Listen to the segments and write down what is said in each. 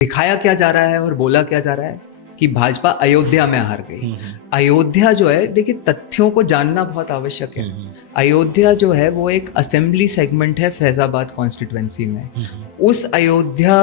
दिखाया क्या जा रहा है और बोला क्या जा रहा है कि भाजपा अयोध्या में हार गई। अयोध्या जो है, देखिए, तथ्यों को जानना बहुत आवश्यक है। अयोध्या जो है वो एक असेंबली सेगमेंट है फैजाबाद कॉन्स्टिट्यूएंसी में। उस अयोध्या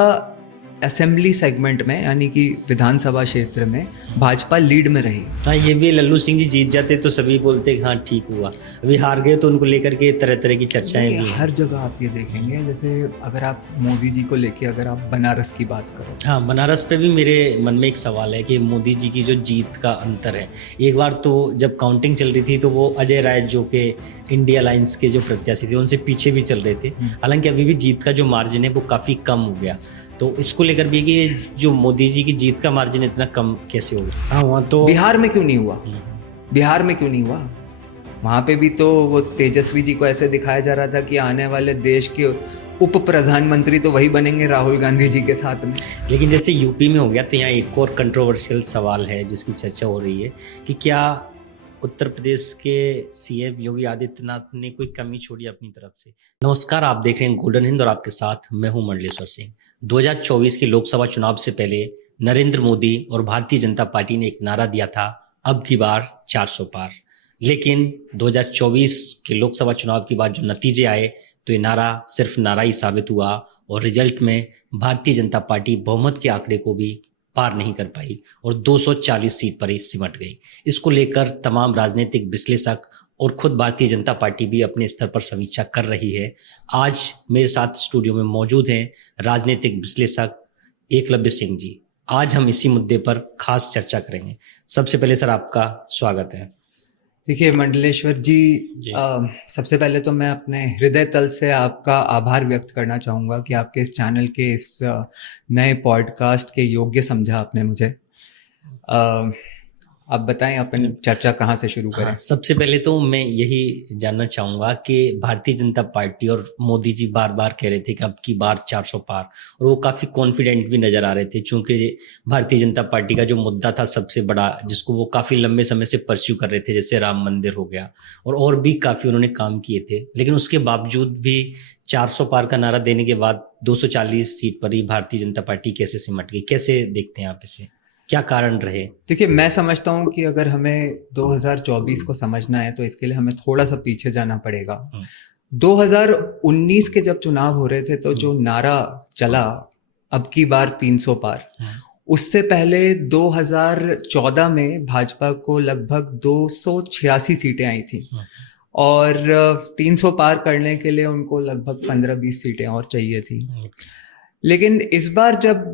असेंबली सेगमेंट में, यानी कि विधानसभा क्षेत्र में, भाजपा लीड में रही। हाँ, ये भी लल्लू सिंह जी जीत जाते तो सभी बोलते कि हाँ ठीक हुआ। अभी हार गए तो उनको लेकर के तरह तरह की चर्चाएं भी हैं। हर जगह आप ये देखेंगे, जैसे अगर आप मोदी जी को लेके अगर आप बनारस की बात करो, हाँ, बनारस पे भी मेरे मन में एक सवाल है कि मोदी जी की जो जीत का अंतर है। एक बार तो जब काउंटिंग चल रही थी तो वो अजय राय जो कि इंडिया अलायंस के जो प्रत्याशी थे उनसे पीछे भी चल रहे थे। हालांकि अभी भी जीत का जो मार्जिन है वो काफ़ी कम हो गया। तो इसको लेकर भी कि जो मोदी जी की जीत का मार्जिन इतना कम कैसे हो गया? हाँ, वहाँ तो बिहार में क्यों नहीं हुआ? बिहार में क्यों नहीं हुआ? वहां पे भी तो वो तेजस्वी जी को ऐसे दिखाया जा रहा था कि आने वाले देश के उप प्रधानमंत्री तो वही बनेंगे राहुल गांधी जी के साथ में। लेकिन जैसे यूपी में हो गया तो यहाँ एक और कंट्रोवर्शियल सवाल है जिसकी चर्चा हो रही है कि क्या उत्तर प्रदेश के सीएम योगी आदित्यनाथ ने कोई कमी छोड़ी अपनी तरफ से। नमस्कार, आप देख रहे हैं गोल्डन हिंद और आपके साथ मैं हूं मंडलेश्वर सिंह। 2024 के लोकसभा चुनाव से पहले नरेंद्र मोदी और भारतीय जनता पार्टी ने एक नारा दिया था, अब की बार 400 पार। लेकिन 2024 के लोकसभा चुनाव के बाद जो नतीजे आए तो ये नारा सिर्फ नारा ही साबित हुआ और रिजल्ट में भारतीय जनता पार्टी बहुमत के आंकड़े को भी पार नहीं कर पाई और 240 सीट पर ही सिमट गई। इसको लेकर तमाम राजनीतिक विश्लेषक और खुद भारतीय जनता पार्टी भी अपने स्तर पर समीक्षा कर रही है। आज मेरे साथ स्टूडियो में मौजूद हैं राजनीतिक विश्लेषक एकलव्य सिंह जी। आज हम इसी मुद्दे पर खास चर्चा करेंगे। सबसे पहले सर आपका स्वागत है। देखिए मंडलेश्वर जी, सबसे पहले तो मैं अपने हृदय तल से आपका आभार व्यक्त करना चाहूँगा कि आपके इस चैनल के इस नए पॉडकास्ट के योग्य समझा आपने मुझे। आप बताएं अपन चर्चा कहाँ से शुरू करें? हाँ, सबसे पहले तो मैं यही जानना चाहूँगा कि भारतीय जनता पार्टी और मोदी जी बार बार कह रहे थे कि अब की बार 400 पार, और वो काफ़ी कॉन्फिडेंट भी नज़र आ रहे थे चूँकि भारतीय जनता पार्टी का जो मुद्दा था सबसे बड़ा, जिसको वो काफ़ी लंबे समय से परस्यू कर रहे थे, जैसे राम मंदिर हो गया और भी काफ़ी उन्होंने काम किए थे। लेकिन उसके बावजूद भी 400 पार का नारा देने के बाद 240 सीट पर ही भारतीय जनता पार्टी कैसे सिमट गई? कैसे देखते हैं आप इसे? क्या कारण रहे? देखिए, मैं समझता हूँ कि अगर हमें 2024 को समझना है तो इसके लिए हमें थोड़ा सा पीछे जाना पड़ेगा। 2019 के जब चुनाव हो रहे थे तो जो नारा चला, अब की बार 300 पार, उससे पहले 2014 में भाजपा को लगभग 286 सीटें आई थी और 300 पार करने के लिए उनको लगभग 15-20 सीटें और चाहिए थी। लेकिन इस बार जब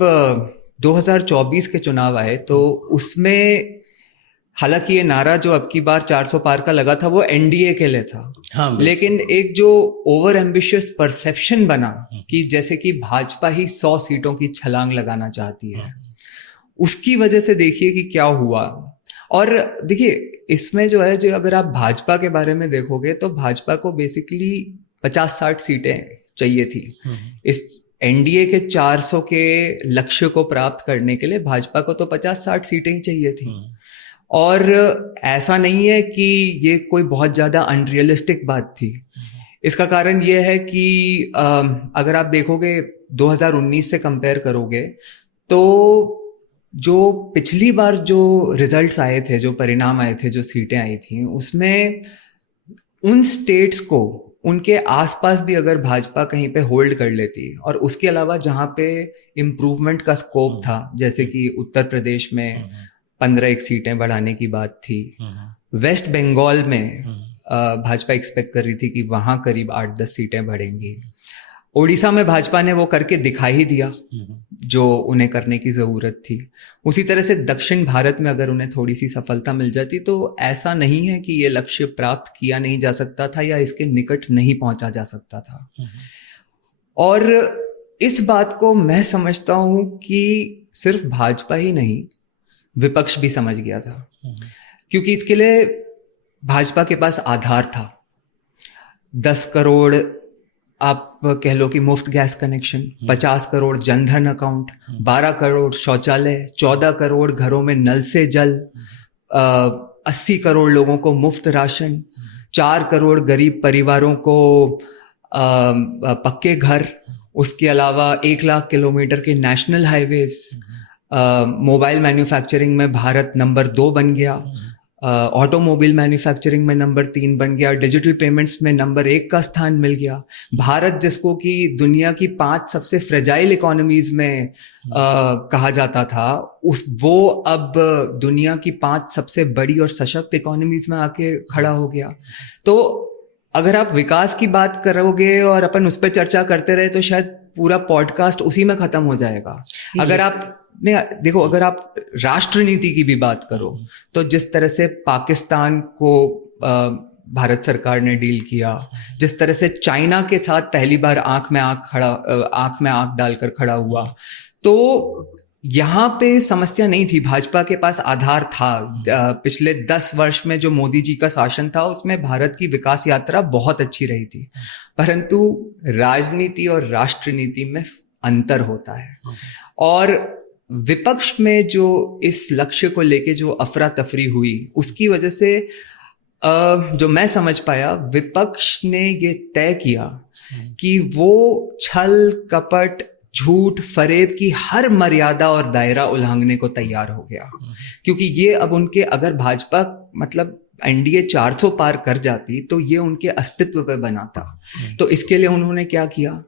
2024 के चुनाव आए तो उसमें हालांकि ये नारा जो अब की बार 400 पार का लगा था वो एनडीए के लिए था। हाँ, लेकिन एक जो ओवर एम्बिशियस परसेप्शन बना कि जैसे कि भाजपा ही 100 सीटों की छलांग लगाना चाहती है, उसकी वजह से देखिए कि क्या हुआ। और देखिए, इसमें जो है, जो अगर आप भाजपा के बारे में देखोगे तो भाजपा को बेसिकली 50-60 सीटें चाहिए थी। इस एनडीए के 400 के लक्ष्य को प्राप्त करने के लिए भाजपा को तो 50-60 सीटें ही चाहिए थी। और ऐसा नहीं है कि ये कोई बहुत ज्यादा अनरियलिस्टिक बात थी। इसका कारण ये है कि अगर आप देखोगे 2019 से कंपेयर करोगे तो जो पिछली बार जो रिजल्ट्स आए थे, जो परिणाम आए थे, जो सीटें आई थी, उसमें उन स्टेट्स को, उनके आसपास भी अगर भाजपा कहीं पे होल्ड कर लेती, और उसके अलावा जहां पे इम्प्रूवमेंट का स्कोप था, जैसे कि उत्तर प्रदेश में 15 सीटें बढ़ाने की बात थी, वेस्ट बंगाल में भाजपा एक्सपेक्ट कर रही थी कि वहां करीब 8-10 सीटें बढ़ेंगी, ओडिशा में भाजपा ने वो करके दिखा ही दिया जो उन्हें करने की जरूरत थी। उसी तरह से दक्षिण भारत में अगर उन्हें थोड़ी सी सफलता मिल जाती तो ऐसा नहीं है कि ये लक्ष्य प्राप्त किया नहीं जा सकता था या इसके निकट नहीं पहुंचा जा सकता था। और इस बात को मैं समझता हूं कि सिर्फ भाजपा ही नहीं, विपक्ष भी समझ गया था, क्योंकि इसके लिए भाजपा के पास आधार था। 10 करोड़ आप कह लो कि मुफ्त gas connection, 50 crore Jan Dhan account, 12 crore शौचालय, 14 करोड़ घरों में नल से जल, 80 करोड़ लोगों को मुफ्त राशन, 4 करोड़ गरीब परिवारों को पक्के घर, उसके अलावा 1 लाख किलोमीटर के नेशनल हाईवेज, मोबाइल मैन्युफैक्चरिंग में भारत नंबर 2 बन गया, ऑटोमोबाइल मैन्युफैक्चरिंग में नंबर 3 बन गया, डिजिटल पेमेंट्स में नंबर 1 का स्थान मिल गया। भारत जिसको कि दुनिया की 5 सबसे फ्रेजाइल इकोनॉमीज में कहा जाता था, वो अब दुनिया की 5 सबसे बड़ी और सशक्त इकोनॉमीज में आके खड़ा हो गया। तो अगर आप विकास की बात करोगे और अपन उस पर चर्चा करते रहे तो शायद पूरा पॉडकास्ट उसी में खत्म हो जाएगा। अगर आप देखो, अगर आप राष्ट्र नीति की भी बात करो तो जिस तरह से पाकिस्तान को भारत सरकार ने डील किया, जिस तरह से चाइना के साथ पहली बार आंख में आंख डालकर खड़ा हुआ, तो यहाँ पे समस्या नहीं थी। भाजपा के पास आधार था। पिछले 10 वर्ष में जो मोदी जी का शासन था उसमें भारत की विकास यात्रा बहुत अच्छी रही थी, परंतु राजनीति और राष्ट्र नीति में अंतर होता है। और विपक्ष में जो इस लक्ष्य को लेके जो अफरा तफरी हुई, उसकी वजह से जो मैं समझ पाया, विपक्ष ने ये तय किया कि वो छल कपट झूठ फरेब की हर मर्यादा और दायरा उल्लंघने को तैयार हो गया, क्योंकि ये अब उनके, अगर भाजपा मतलब एनडीए 400 पार कर जाती तो ये उनके अस्तित्व पे बना था। तो इसके लिए उन्होंने क्या किया,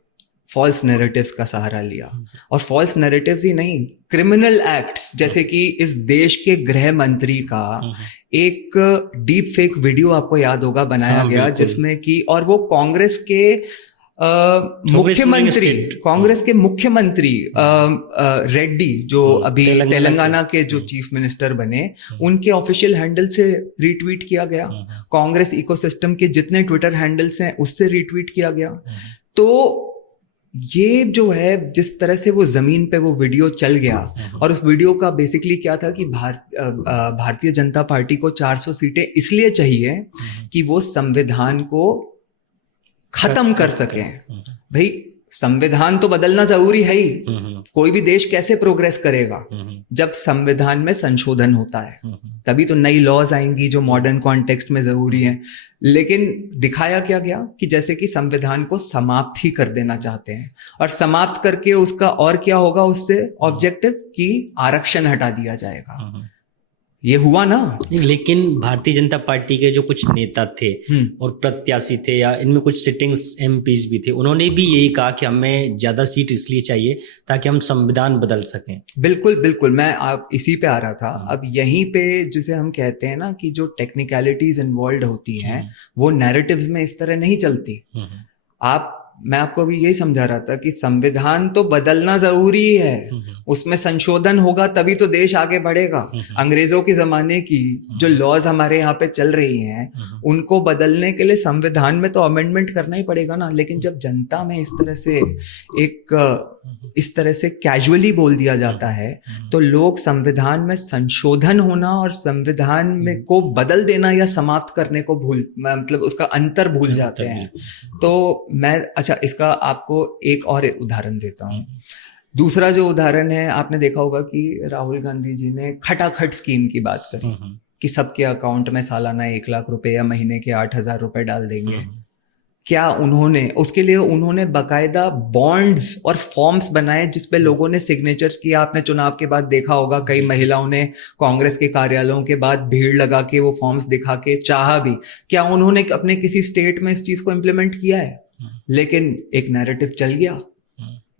फॉल्स नैरेटिव्स का सहारा लिया। और फॉल्स नैरेटिव्स ही नहीं, क्रिमिनल एक्ट्स, जैसे कि इस देश के गृह मंत्री का एक डीप फेक वीडियो आपको याद होगा बनाया गया, जिसमें कि, और वो कांग्रेस के मुख्यमंत्री रेड्डी, जो अभी तेलंगाना के जो चीफ मिनिस्टर बने, उनके ऑफिशियल हैंडल से रीट्वीट किया गया। कांग्रेस इकोसिस्टम के जितने ट्विटर हैंडल्स हैं उससे रीट्वीट किया गया। तो ये जो है, जिस तरह से वो जमीन पे वो वीडियो चल गया, और उस वीडियो का बेसिकली क्या था कि भारतीय जनता पार्टी को 400 सीटें इसलिए चाहिए कि वो संविधान को खत्म कर सके। भाई, संविधान तो बदलना जरूरी है ही। कोई भी देश कैसे प्रोग्रेस करेगा जब संविधान में संशोधन होता है, तभी तो नई लॉज आएंगी जो मॉडर्न कॉन्टेक्स्ट में जरूरी हैं। लेकिन दिखाया क्या गया कि जैसे कि संविधान को समाप्त ही कर देना चाहते हैं, और समाप्त करके उसका और क्या होगा, उससे ऑब्जेक्टिव कि आरक्षण हटा दिया जाएगा। ये हुआ ना। लेकिन भारतीय जनता पार्टी के जो कुछ नेता थे और प्रत्याशी थे, या इनमें कुछ सिटिंग्स एमपीज भी थे, उन्होंने भी यही कहा कि हमें ज्यादा सीट इसलिए चाहिए ताकि हम संविधान बदल सकें। बिल्कुल बिल्कुल, मैं आप इसी पे आ रहा था। अब यहीं पे जिसे हम कहते हैं ना कि जो टेक्निकलिटीज इन्वॉल्व होती हैं, वो नैरेटिव्स में इस तरह नहीं चलती। मैं आपको अभी यही समझा रहा था कि संविधान तो बदलना जरूरी है, उसमें संशोधन होगा तभी तो देश आगे बढ़ेगा। अंग्रेजों के जमाने की जो लॉज हमारे यहाँ पे चल रही हैं, उनको बदलने के लिए संविधान में तो अमेंडमेंट करना ही पड़ेगा ना। लेकिन जब जनता में इस तरह से कैजुअली बोल दिया जाता है, तो लोग संविधान में संशोधन होना और संविधान में को बदल देना या समाप्त करने को मतलब उसका अंतर भूल जाते हैं। तो मैं इसका आपको एक और उदाहरण देता हूँ। दूसरा जो उदाहरण है, आपने देखा होगा कि राहुल गांधी जी ने खटाखट स्कीम की बात करी कि सबके अकाउंट में सालाना 1 लाख रुपए या महीने के 8,000 रुपए डाल देंगे। क्या उसके लिए उन्होंने बकायदा बॉन्ड्स और फॉर्म्स बनाए जिसपे लोगों ने सिग्नेचर्स किया। आपने चुनाव के बाद देखा होगा, कई महिलाओं ने कांग्रेस के कार्यालयों के बाद भीड़ लगा के वो फॉर्म्स दिखा के चाहा भी। क्या उन्होंने अपने किसी स्टेट में इस चीज को इम्प्लीमेंट किया है? लेकिन एक नैरेटिव चल गया।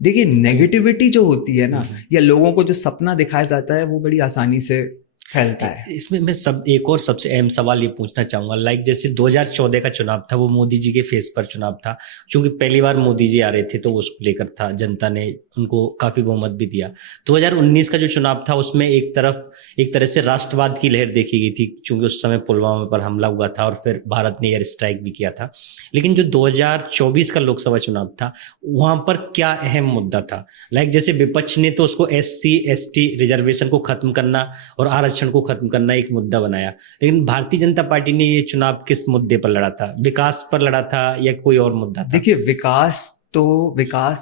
देखिए, नेगेटिविटी जो होती है ना, या लोगों को जो सपना दिखाया जाता है, वो बड़ी आसानी से फैलता है। इसमें मैं एक और सबसे अहम सवाल ये पूछना चाहूंगा, जैसे 2014 का चुनाव था, वो मोदी जी के फेस पर चुनाव था। चूंकि पहली बार मोदी जी आ रहे थे तो उसको लेकर था, जनता ने उनको काफी बहुमत भी दिया। 2019 का जो चुनाव था, उसमें एक तरह से राष्ट्रवाद की लहर देखी गई थी, चूंकि उस समय पुलवामा पर हमला हुआ था और फिर भारत ने एयर स्ट्राइक भी किया था। लेकिन जो 2024 का लोकसभा चुनाव था, वहां पर क्या अहम मुद्दा था? जैसे विपक्ष ने तो उसको SC ST रिजर्वेशन को खत्म करना और आरक्षण को खत्म करना एक मुद्दा बनाया, लेकिन भारतीय जनता पार्टी ने ये चुनाव किस मुद्दे पर लड़ा था? विकास पर लड़ा था या कोई और मुद्दा था? देखिए, विकास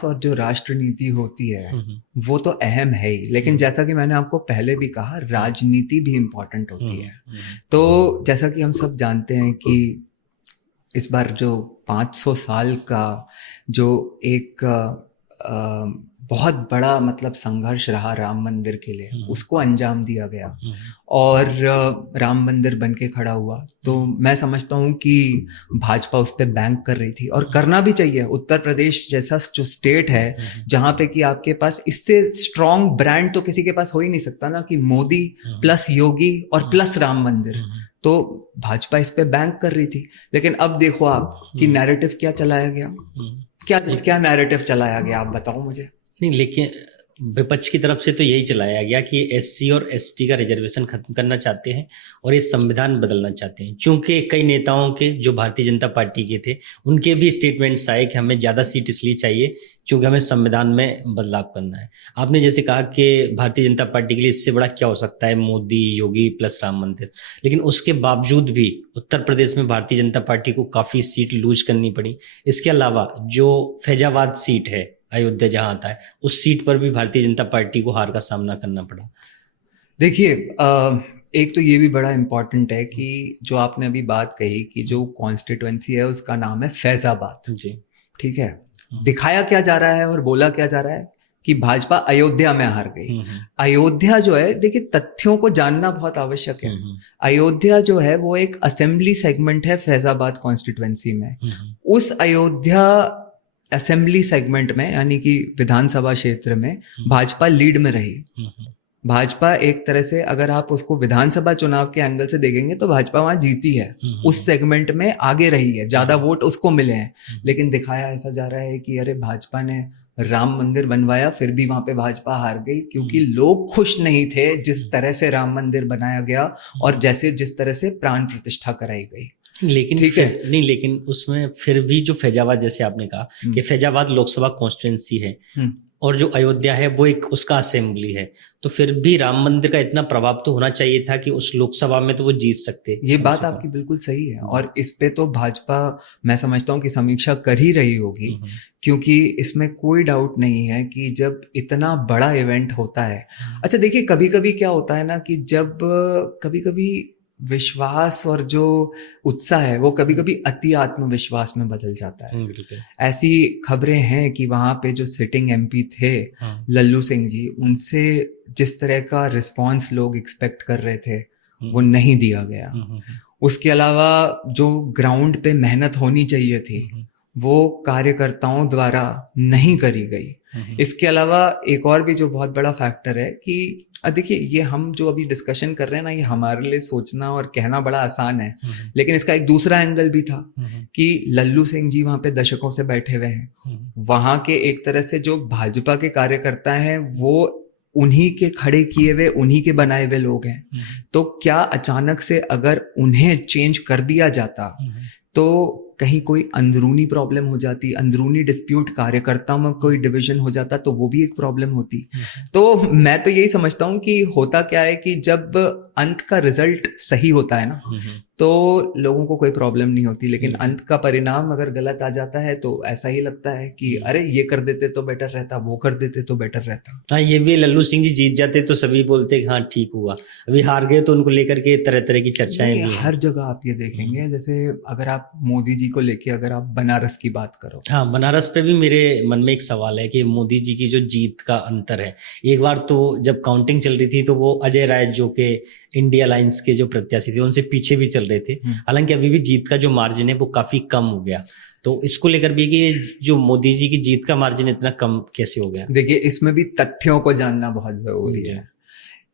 और जो राष्ट्र नीति होती है वो तो अहम है ही, लेकिन जैसा कि मैंने आपको पहले भी कहा, राजनीति भी इम्पोर्टेंट होती है। तो जैसा कि हम सब जानते हैं कि इस बार जो 500 साल का जो एक बहुत बड़ा मतलब संघर्ष रहा राम मंदिर के लिए, उसको अंजाम दिया गया और राम मंदिर बन के खड़ा हुआ। तो मैं समझता हूँ कि भाजपा उस पर बैंक कर रही थी और करना भी चाहिए। उत्तर प्रदेश जैसा जो स्टेट है जहाँ पे कि आपके पास इससे स्ट्रॉन्ग ब्रांड तो किसी के पास हो ही नहीं सकता ना, कि मोदी प्लस योगी और प्लस राम मंदिर, तो भाजपा इस पे बैंक कर रही थी। लेकिन अब देखो आप कि नैरेटिव क्या चलाया गया, क्या नैरेटिव चलाया गया, आप बताओ मुझे। नहीं, लेकिन विपक्ष की तरफ से तो यही चलाया गया कि एससी और एसटी का रिजर्वेशन खत्म करना चाहते हैं और ये संविधान बदलना चाहते हैं। चूंकि कई नेताओं के जो भारतीय जनता पार्टी के थे उनके भी स्टेटमेंट्स आए कि हमें ज़्यादा सीट इसलिए चाहिए क्योंकि हमें संविधान में बदलाव करना है। आपने जैसे कहा कि भारतीय जनता पार्टी के लिए इससे बड़ा क्या हो सकता है, मोदी योगी प्लस राम मंदिर, लेकिन उसके बावजूद भी उत्तर प्रदेश में भारतीय जनता पार्टी को काफ़ी सीट लूज करनी पड़ी। इसके अलावा जो फैजाबाद सीट है, अयोध्या जहां आता है, उस सीट पर भी भारतीय जनता पार्टी को हार का सामना करना पड़ा। देखिए, एक तो ये भी बड़ा इम्पोर्टेंट है कि जो आपने अभी बात कही कि जो कॉन्स्टिट्यूएंसी है उसका नाम है फैजाबाद जी, ठीक है। दिखाया क्या जा रहा है और बोला क्या जा रहा है कि भाजपा अयोध्या में हार गई। अयोध्या जो है, देखिए तथ्यों को जानना बहुत आवश्यक है। अयोध्या जो है वो एक असेंबली सेगमेंट है फैजाबाद कॉन्स्टिट्यूएंसी में। उस अयोध्या असेंबली सेगमेंट में यानी कि विधानसभा क्षेत्र में भाजपा लीड में रही। भाजपा एक तरह से अगर आप उसको विधानसभा चुनाव के एंगल से देखेंगे तो भाजपा वहां जीती है, उस सेगमेंट में आगे रही है, ज्यादा वोट उसको मिले हैं। लेकिन दिखाया ऐसा जा रहा है कि अरे भाजपा ने राम मंदिर बनवाया फिर भी वहां पे भाजपा हार गई, क्योंकि लोग खुश नहीं थे जिस तरह से राम मंदिर बनाया गया और जिस तरह से प्राण प्रतिष्ठा कराई गई। लेकिन ठीक है, नहीं, लेकिन उसमें फिर भी जो फैजाबाद, जैसे आपने कहा कि फैजाबाद लोकसभा कॉन्स्टिट्यूंसी है और जो अयोध्या है वो एक उसका असेंबली है, तो फिर भी राम मंदिर का इतना प्रभाव तो होना चाहिए था कि उस लोकसभा में तो वो जीत सकते। ये बात आपकी बिल्कुल सही है और इस पे तो भाजपा मैं समझता हूँ कि समीक्षा कर ही रही होगी, क्योंकि इसमें कोई डाउट नहीं है कि जब इतना बड़ा इवेंट होता है। अच्छा देखिए, कभी कभी क्या होता है ना कि जब कभी कभी विश्वास और जो उत्साह है वो कभी कभी अति आत्मविश्वास में बदल जाता है। ऐसी खबरें हैं कि वहां पे जो सिटिंग एमपी थे लल्लू सिंह जी, उनसे जिस तरह का रिस्पांस लोग एक्सपेक्ट कर रहे थे वो नहीं दिया गया। उसके अलावा जो ग्राउंड पे मेहनत होनी चाहिए थी वो कार्यकर्ताओं द्वारा नहीं करी गई। इसके अलावा एक और भी जो बहुत बड़ा फैक्टर है कि देखिए, ये हम जो अभी डिस्कशन कर रहे हैं ना, ये हमारे लिए सोचना और कहना बड़ा आसान है, लेकिन इसका एक दूसरा एंगल भी था कि लल्लू सिंह जी वहां पे दशकों से बैठे हुए हैं। वहां के एक तरह से जो भाजपा के कार्यकर्ता हैं वो उन्हीं के खड़े किए हुए, उन्हीं के बनाए हुए लोग हैं। तो क्या अचानक से अगर उन्हें चेंज कर दिया जाता तो कहीं कोई अंदरूनी प्रॉब्लम हो जाती, अंदरूनी डिस्प्यूट, कार्यकर्ताओं में कोई डिवीजन हो जाता तो वो भी एक प्रॉब्लम होती। तो मैं तो यही समझता हूँ कि होता क्या है कि जब अंत का रिजल्ट सही होता है ना तो लोगों को कोई प्रॉब्लम नहीं होती, लेकिन अंत का परिणाम अगर गलत आ जाता है तो ऐसा ही लगता है कि अरे ये कर देते तो बेटर रहता, वो कर देते तो बेटर रहता। हाँ, ये भी लल्लू सिंह जी जीत जाते तो सभी बोलते कि हाँ ठीक हुआ, अभी हार गए तो उनको लेकर के तरह तरह की चर्चाएं भी हर जगह आप ये देखेंगे। जैसे अगर आप मोदी जी को लेके अगर आप बनारस की बात करो, हाँ, बनारस पे भी मेरे मन में एक सवाल है कि मोदी जी की जो जीत का अंतर है, एक बार तो जब काउंटिंग चल रही थी तो वो अजय राय जो के इंडिया अलायंस के जो प्रत्याशी थे उनसे पीछे भी चल रहे थे। हालांकि अभी भी जीत का जो मार्जिन है वो काफी कम हो गया, तो इसको लेकर भी कि जो मोदी जी की जीत का मार्जिन इतना कम कैसे हो गया। देखिए, इसमें भी तथ्यों को जानना बहुत जरूरी है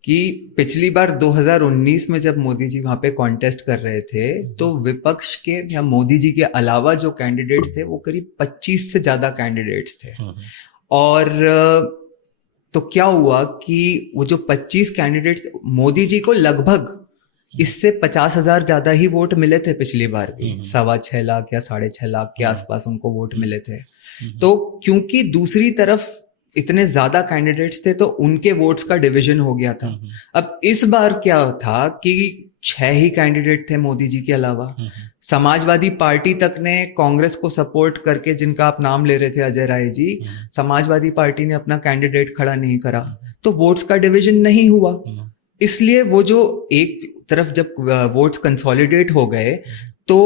कि पिछली बार 2019 में जब मोदी जी वहां पे कॉन्टेस्ट कर रहे थे तो विपक्ष के या मोदी जी के अलावा जो कैंडिडेट्स थे वो करीब 25 से ज्यादा कैंडिडेट्स थे। और तो क्या हुआ कि वो जो 25 कैंडिडेट्स, मोदी जी को लगभग इससे 50,000 ज्यादा ही वोट मिले थे पिछली बार भी, 6.25 लाख या 6.5 लाख के आसपास उनको वोट मिले थे। तो क्योंकि दूसरी तरफ इतने ज्यादा कैंडिडेट्स थे तो उनके वोट्स का डिवीजन हो गया था। अब इस बार क्या था कि 6 ही कैंडिडेट थे मोदी जी के अलावा। समाजवादी पार्टी तक ने कांग्रेस को सपोर्ट करके, जिनका आप नाम ले रहे थे अजय राय जी, समाजवादी पार्टी ने अपना कैंडिडेट खड़ा नहीं करा, तो वोट्स का डिवीजन नहीं हुआ। इसलिए वो जो एक तरफ जब वोट्स कंसोलिडेट हो गए तो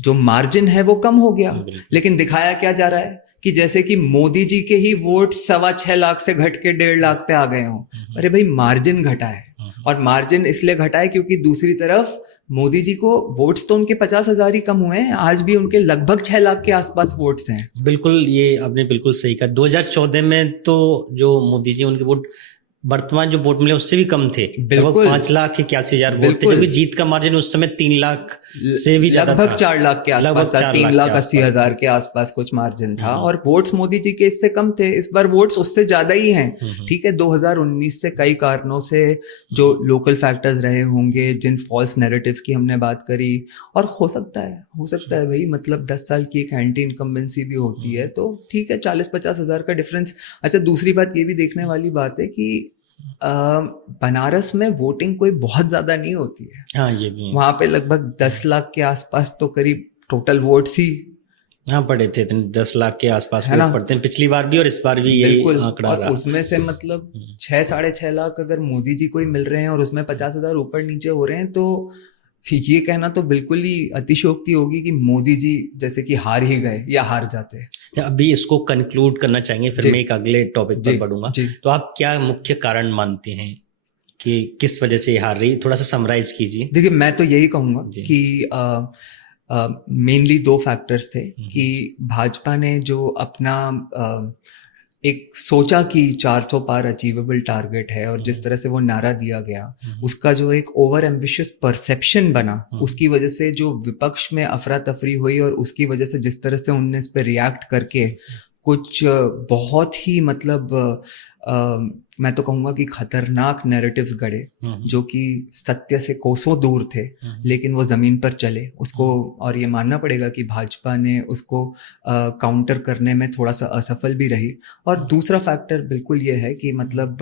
जो मार्जिन है वो कम हो गया। लेकिन दिखाया क्या जा रहा है कि जैसे कि मोदी जी के ही वोट 6.25 लाख से घट के 1.5 लाख पे आ गए हों। अरे भाई, मार्जिन घटा है, और मार्जिन इसलिए घटा है क्योंकि दूसरी तरफ मोदी जी को वोट्स तो उनके 50,000 ही कम हुए हैं, आज भी उनके लगभग 6 लाख के आसपास वोट्स हैं। बिल्कुल, ये आपने बिल्कुल सही कहा। 2014 में तो जो मोदी जी उनके वोट वर्तमान जो वोट मिले उससे भी कम थे, लगभग 5,81,000 वोट थे, जबकि जीत का मार्जिन उस समय 3 लाख से भी ज्यादा लगभग था, 4 लाख के आसपास था, 3,80,000 के आसपास कुछ मार्जिन था, और वोट्स मोदी जी के इससे कम थे। इस बार वोट्स उससे ज्यादा ही हैं। ठीक है, 2019 से कई कारणों से जो लोकल फैक्टर्स रहे होंगे, जिन फॉल्स नैरेटिव्स की हमने बात करी, और हो सकता है भाई, मतलब 10 साल की एक एंटी इनकम्बेंसी भी होती है, तो ठीक है, 40-50 हजार का डिफरेंस। अच्छा, दूसरी बात ये भी देखने वाली बात है कि बनारस में वोटिंग कोई बहुत ज्यादा नहीं होती है। हाँ, ये भी है। वहां पे लगभग 10 लाख के आसपास तो करीब टोटल वोट्स ही पड़े थे, 10 लाख के आसपास वोट पड़ते हैं, पिछली बार भी और इस बार भी यही आंकड़ा और रहा। उसमें से मतलब 6-6.5 लाख अगर मोदी जी को ही मिल रहे हैं और उसमें 50,000 ऊपर नीचे हो रहे हैं, तो ये कहना तो बिल्कुल ही अतिशयोक्ति होगी कि मोदी जी जैसे कि हार ही गए या हार जाते। अभी इसको कंक्लूड करना चाहेंगे, फिर मैं एक अगले टॉपिक पर बढ़ूंगा। तो आप क्या मुख्य कारण मानते हैं कि किस वजह से हार रही, थोड़ा सा समराइज कीजिए। देखिए, मैं तो यही कहूंगा कि मेनली 2 फैक्टर्स थे कि भाजपा ने जो अपना एक सोचा कि 400 पार अचीवेबल टारगेट है, और जिस तरह से वो नारा दिया गया, उसका जो एक ओवर एम्बिशियस परसेप्शन बना, उसकी वजह से जो विपक्ष में अफरा तफरी हुई, और उसकी वजह से जिस तरह से उनने इस पर रिएक्ट करके कुछ बहुत ही मतलब मैं तो कहूंगा कि खतरनाक नैरेटिव्स गढ़े, जो कि सत्य से कोसों दूर थे, लेकिन वो जमीन पर चले उसको। और ये मानना पड़ेगा कि भाजपा ने उसको काउंटर करने में थोड़ा सा असफल भी रही। और दूसरा फैक्टर बिल्कुल ये है कि मतलब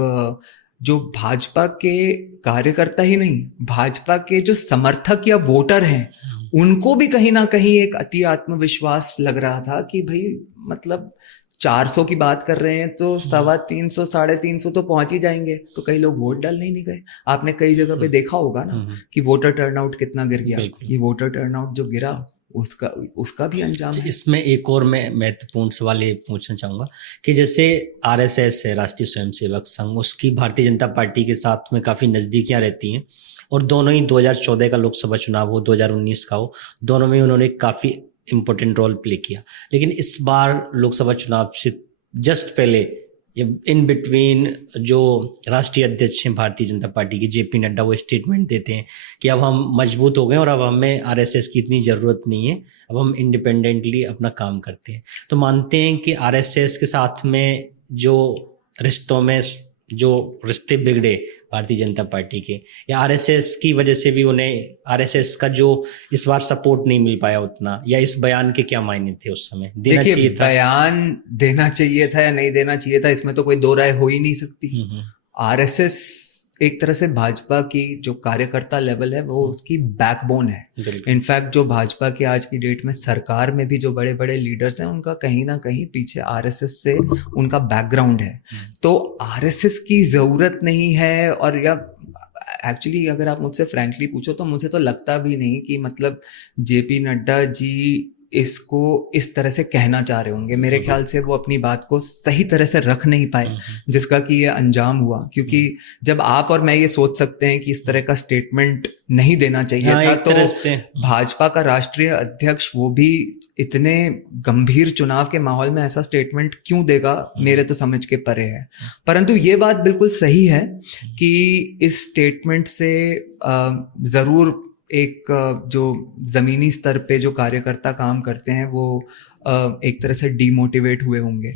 जो भाजपा के कार्यकर्ता ही नहीं, भाजपा के जो समर्थक या वोटर हैं, उनको भी कहीं ना कहीं एक अति आत्मविश्वास लग रहा था कि भाई मतलब 400 की बात कर रहे हैं तो 350, 350 तो पहुंच ही जाएंगे, तो कई लोग वोट डालने ही नहीं गए। आपने कई जगह पे देखा होगा ना कि वोटर टर्नआउट कितना गिर गया। ये वोटर टर्नआउट जो गिरा, उसका भी अंजाम है। इसमें एक और मैं महत्वपूर्ण सवाल ये पूछना चाहूंगा कि जैसे आरएसएस है, राष्ट्रीय स्वयंसेवक संघ, उसकी भारतीय जनता पार्टी के साथ में काफी नजदीकियां रहती हैं, और दोनों ही 2014 का लोकसभा चुनाव हो, 2019 का हो, दोनों में उन्होंने काफी इम्पोर्टेंट रोल प्ले किया। लेकिन इस बार लोकसभा चुनाव से जस्ट पहले, इन बिटवीन, जो राष्ट्रीय अध्यक्ष हैं भारतीय जनता पार्टी की, जेपी नड्डा, वो स्टेटमेंट देते हैं कि अब हम मजबूत हो गए और अब हमें आरएसएस की इतनी ज़रूरत नहीं है, अब हम इंडिपेंडेंटली अपना काम करते हैं। तो मानते हैं कि आरएसएस के साथ में जो रिश्तों में जो रिश्ते बिगड़े भारतीय जनता पार्टी के, या आरएसएस की वजह से भी उन्हें आरएसएस का जो इस बार सपोर्ट नहीं मिल पाया उतना, या इस बयान के क्या मायने थे उस समय? देना चाहिए था, बयान देना चाहिए था या नहीं देना चाहिए था, इसमें तो कोई दो राय हो ही नहीं सकती। आरएसएस एक तरह से भाजपा की जो कार्यकर्ता लेवल है, वो उसकी बैकबोन है। इनफैक्ट जो भाजपा के आज की डेट में सरकार में भी जो बड़े बड़े लीडर्स हैं, उनका कहीं ना कहीं पीछे आरएसएस से उनका बैकग्राउंड है। तो आरएसएस की जरूरत नहीं है। और या एक्चुअली अगर आप मुझसे फ्रैंकली पूछो तो मुझे तो लगता भी नहीं कि मतलब जेपी नड्डा जी इसको इस तरह से कहना चाह रहे होंगे। मेरे ख्याल से वो अपनी बात को सही तरह से रख नहीं पाए, जिसका कि ये अंजाम हुआ। क्योंकि जब आप और मैं ये सोच सकते हैं कि इस तरह का स्टेटमेंट नहीं देना चाहिए था, तो भाजपा का राष्ट्रीय अध्यक्ष वो भी इतने गंभीर चुनाव के माहौल में ऐसा स्टेटमेंट क्यों देगा, मेरे तो समझ के परे है। परंतु ये बात बिल्कुल सही है कि इस स्टेटमेंट से जरूर एक जो जमीनी स्तर पे जो कार्यकर्ता काम करते हैं, वो एक तरह से डीमोटिवेट हुए होंगे।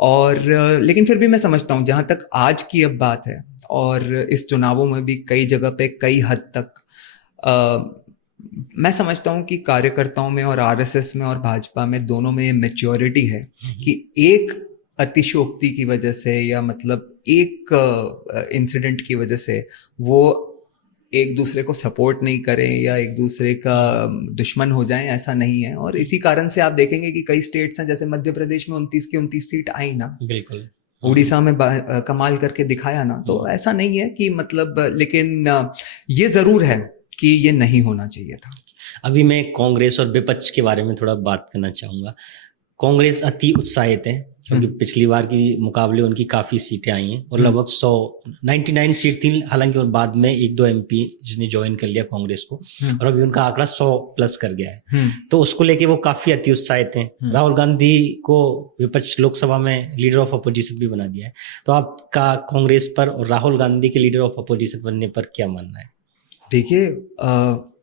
और लेकिन फिर भी मैं समझता हूँ, जहां तक आज की अब बात है, और इस चुनावों में भी कई जगह पे कई हद तक मैं समझता हूँ कि कार्यकर्ताओं में और आरएसएस में और भाजपा में दोनों में ये मैच्योरिटी है कि एक अतिशयोक्ति की वजह से, या मतलब एक इंसिडेंट की वजह से वो एक दूसरे को सपोर्ट नहीं करें या एक दूसरे का दुश्मन हो जाएं, ऐसा नहीं है। और इसी कारण से आप देखेंगे कि कई स्टेट्स हैं, जैसे मध्य प्रदेश में 29 की 29 सीट आई ना, बिल्कुल, उड़ीसा में कमाल करके दिखाया ना। तो ऐसा नहीं है कि मतलब, लेकिन ये जरूर है कि ये नहीं होना चाहिए था। अभी मैं कांग्रेस और विपक्ष के बारे में थोड़ा बात करना चाहूंगा। कांग्रेस अति उत्साहित है क्योंकि पिछली बार की मुकाबले उनकी काफी सीटें आई हैं और लगभग 99 सीट थी, हालांकि और बाद में 1-2 एमपी जिसने ज्वाइन कर लिया कांग्रेस को और अभी उनका आंकड़ा 100 प्लस कर गया है। तो उसको लेके वो काफी अति उत्साहित हैं। राहुल गांधी को विपक्ष लोकसभा में लीडर ऑफ अपोजिशन भी बना दिया है। तो आपका कांग्रेस पर और राहुल गांधी के लीडर ऑफ अपोजिशन बनने पर क्या मानना है? देखिए,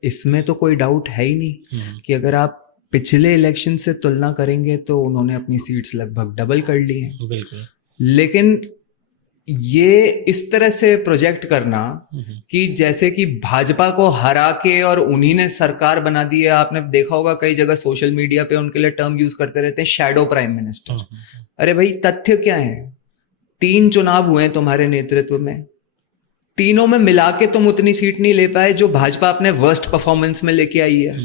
इसमें तो कोई डाउट है ही नहीं कि अगर आप पिछले इलेक्शन से तुलना करेंगे तो उन्होंने अपनी सीट्स लगभग डबल कर ली हैं। बिल्कुल। लेकिन ये इस तरह से प्रोजेक्ट करना कि जैसे कि भाजपा को हरा के और उन्हीं ने सरकार बना दी है। आपने देखा होगा कई जगह सोशल मीडिया पे उनके लिए टर्म यूज करते रहते हैं, शैडो प्राइम मिनिस्टर। अरे भाई, तथ्य क्या है? 3 चुनाव हुए हैं तुम्हारे नेतृत्व में, तीनों में मिला के तुम उतनी सीट नहीं ले पाए जो भाजपा अपने वर्स्ट परफॉर्मेंस में लेके आई है,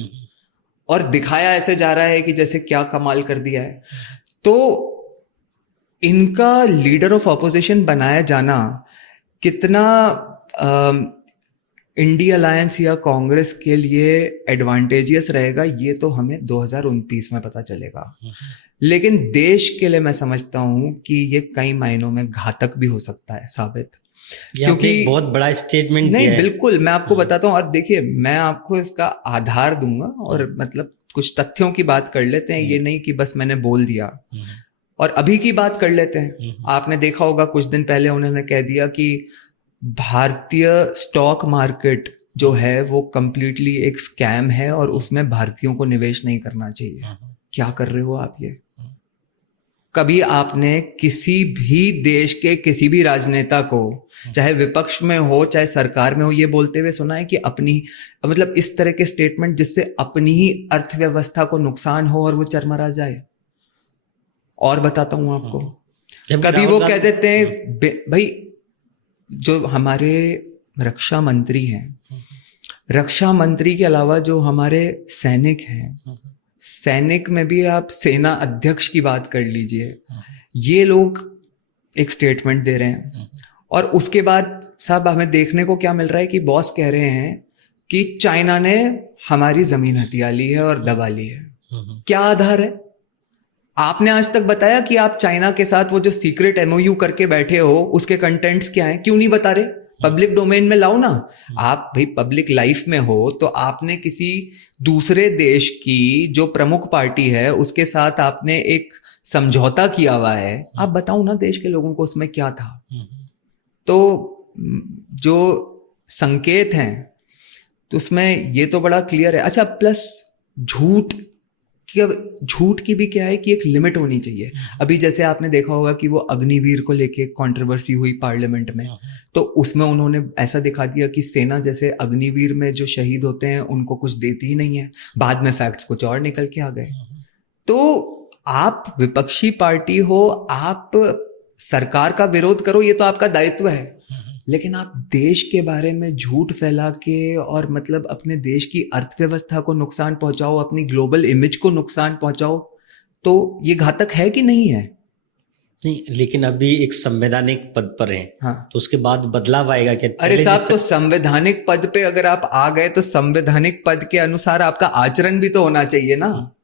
और दिखाया ऐसे जा रहा है कि जैसे क्या कमाल कर दिया है। तो इनका लीडर ऑफ ऑपोजिशन बनाया जाना कितना इंडिया अलायंस या कांग्रेस के लिए एडवांटेजियस रहेगा, ये तो हमें 2029 में पता चलेगा। लेकिन देश के लिए मैं समझता हूं कि ये कई मायनों में घातक भी हो सकता है साबित, क्योंकि बहुत बड़ा स्टेटमेंट नहीं, बिल्कुल मैं आपको बताता हूँ। और देखिए, मैं आपको इसका आधार दूंगा और मतलब कुछ तथ्यों की बात कर लेते हैं, ये नहीं कि बस मैंने बोल दिया। और अभी की बात कर लेते हैं। आपने देखा होगा कुछ दिन पहले उन्होंने कह दिया कि भारतीय स्टॉक मार्केट जो है वो कंप्लीटली एक स्कैम है और उसमें भारतीयों को निवेश नहीं करना चाहिए। क्या कर रहे हो आप ये? कभी आपने किसी भी देश के किसी भी राजनेता को, चाहे विपक्ष में हो चाहे सरकार में हो, ये बोलते हुए सुना है कि अपनी मतलब इस तरह के स्टेटमेंट जिससे अपनी ही अर्थव्यवस्था को नुकसान हो और वो चरमरा जाए? और बताता हूं आपको, कभी वो कह देते हैं भाई, जो हमारे रक्षा मंत्री हैं, रक्षा मंत्री के अलावा जो हमारे सैनिक हैं, सैनिक में भी आप सेना अध्यक्ष की बात कर लीजिए, ये लोग एक स्टेटमेंट दे रहे हैं और उसके बाद साहब हमें देखने को क्या मिल रहा है कि बॉस कह रहे हैं कि चाइना ने हमारी जमीन हथिया ली है और दबा ली है। क्या आधार है? आपने आज तक बताया कि आप चाइना के साथ वो जो सीक्रेट एमओयू करके बैठे हो उसके कंटेंट्स क्या हैं? क्यों नहीं बता रहे? पब्लिक डोमेन में लाओ ना। आप भाई पब्लिक लाइफ में हो तो आपने किसी दूसरे देश की जो प्रमुख पार्टी है उसके साथ आपने एक समझौता किया हुआ है, आप बताओ ना देश के लोगों को उसमें क्या था। तो जो संकेत हैं तो उसमें ये तो बड़ा क्लियर है। अच्छा, प्लस झूठ की भी क्या है कि एक लिमिट होनी चाहिए। अभी जैसे आपने देखा होगा कि वो अग्निवीर को लेके कंट्रोवर्सी हुई पार्लियामेंट में, तो उसमें उन्होंने ऐसा दिखा दिया कि सेना जैसे अग्निवीर में जो शहीद होते हैं उनको कुछ देती ही नहीं है। बाद में फैक्ट्स कुछ और निकल के आ गए। तो आप विपक्षी पार्टी हो, आप सरकार का विरोध करो, ये तो आपका दायित्व है, लेकिन आप देश के बारे में झूठ फैला के और मतलब अपने देश की अर्थव्यवस्था को नुकसान पहुंचाओ, अपनी ग्लोबल इमेज को नुकसान पहुंचाओ, तो ये घातक है कि नहीं है? नहीं, लेकिन अभी एक संवैधानिक पद पर हैं। हाँ, तो उसके बाद बदलाव आएगा क्या? अरे साहब, तो संवैधानिक पद पे अगर आप आ गए तो संवैधानिक पद के अनुसार आपका आचरण भी तो होना चाहिए ना।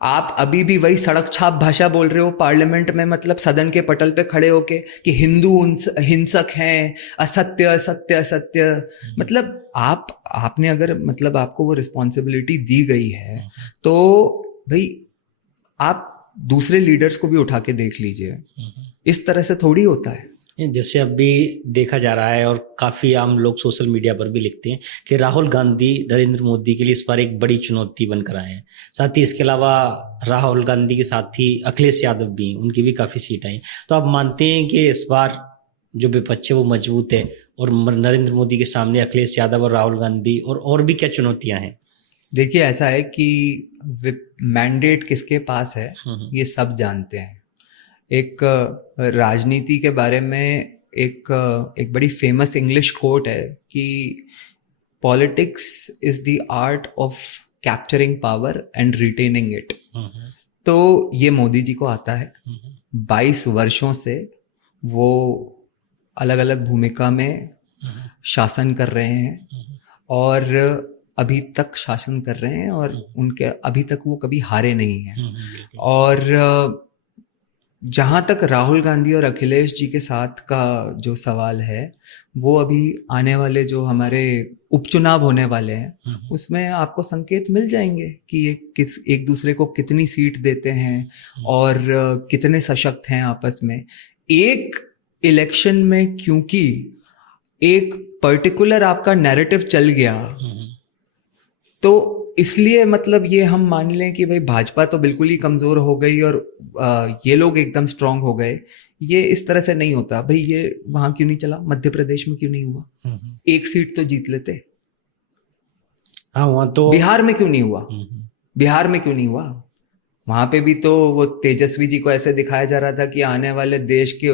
आप अभी भी वही सड़क छाप भाषा बोल रहे हो पार्लियामेंट में, मतलब सदन के पटल पे खड़े होके कि हिंदू हिंसक हैं, असत्य असत्य असत्य। मतलब आपने अगर मतलब आपको वो रिस्पॉन्सिबिलिटी दी गई है तो भाई आप दूसरे लीडर्स को भी उठा के देख लीजिए। इस तरह से थोड़ी होता है। जैसे अभी देखा जा रहा है और काफ़ी आम लोग सोशल मीडिया पर भी लिखते हैं कि राहुल गांधी नरेंद्र मोदी के लिए इस बार एक बड़ी चुनौती बनकर आए हैं। साथ ही इसके अलावा राहुल गांधी के साथ ही अखिलेश यादव भी हैं, उनकी भी काफ़ी सीट आई। तो आप मानते हैं कि इस बार जो विपक्ष है वो मजबूत है और नरेंद्र मोदी के सामने अखिलेश यादव और राहुल गांधी और भी क्या चुनौतियाँ हैं? देखिए, ऐसा है कि मैंडेट किसके पास है ये सब जानते हैं। एक राजनीति के बारे में एक बड़ी फेमस इंग्लिश कोट है कि politics is the art of capturing power and retaining it. तो ये मोदी जी को आता है। 22 वर्षों से वो अलग अलग भूमिका में शासन कर रहे हैं और अभी तक शासन कर रहे हैं और उनके अभी तक वो कभी हारे नहीं हैं। बिल्कुल। और जहां तक राहुल गांधी और अखिलेश जी के साथ का जो सवाल है, वो अभी आने वाले जो हमारे उपचुनाव होने वाले हैं उसमें आपको संकेत मिल जाएंगे कि ये एक दूसरे को कितनी सीट देते हैं और कितने सशक्त हैं आपस में। एक इलेक्शन में क्योंकि एक पर्टिकुलर आपका नैरेटिव चल गया, तो इसलिए मतलब ये हम मान लें कि भाई भाजपा तो बिल्कुल ही कमजोर हो गई और ये लोग एकदम स्ट्रांग हो गए, ये इस तरह से नहीं होता भाई। ये वहां क्यों नहीं चला, मध्य प्रदेश में क्यों नहीं हुआ? एक सीट तो जीत लेते। हाँ, वहां तो बिहार में क्यों नहीं हुआ? बिहार में क्यों नहीं हुआ? वहां पे भी तो वो तेजस्वी जी को ऐसे दिखाया जा रहा था कि आने वाले देश के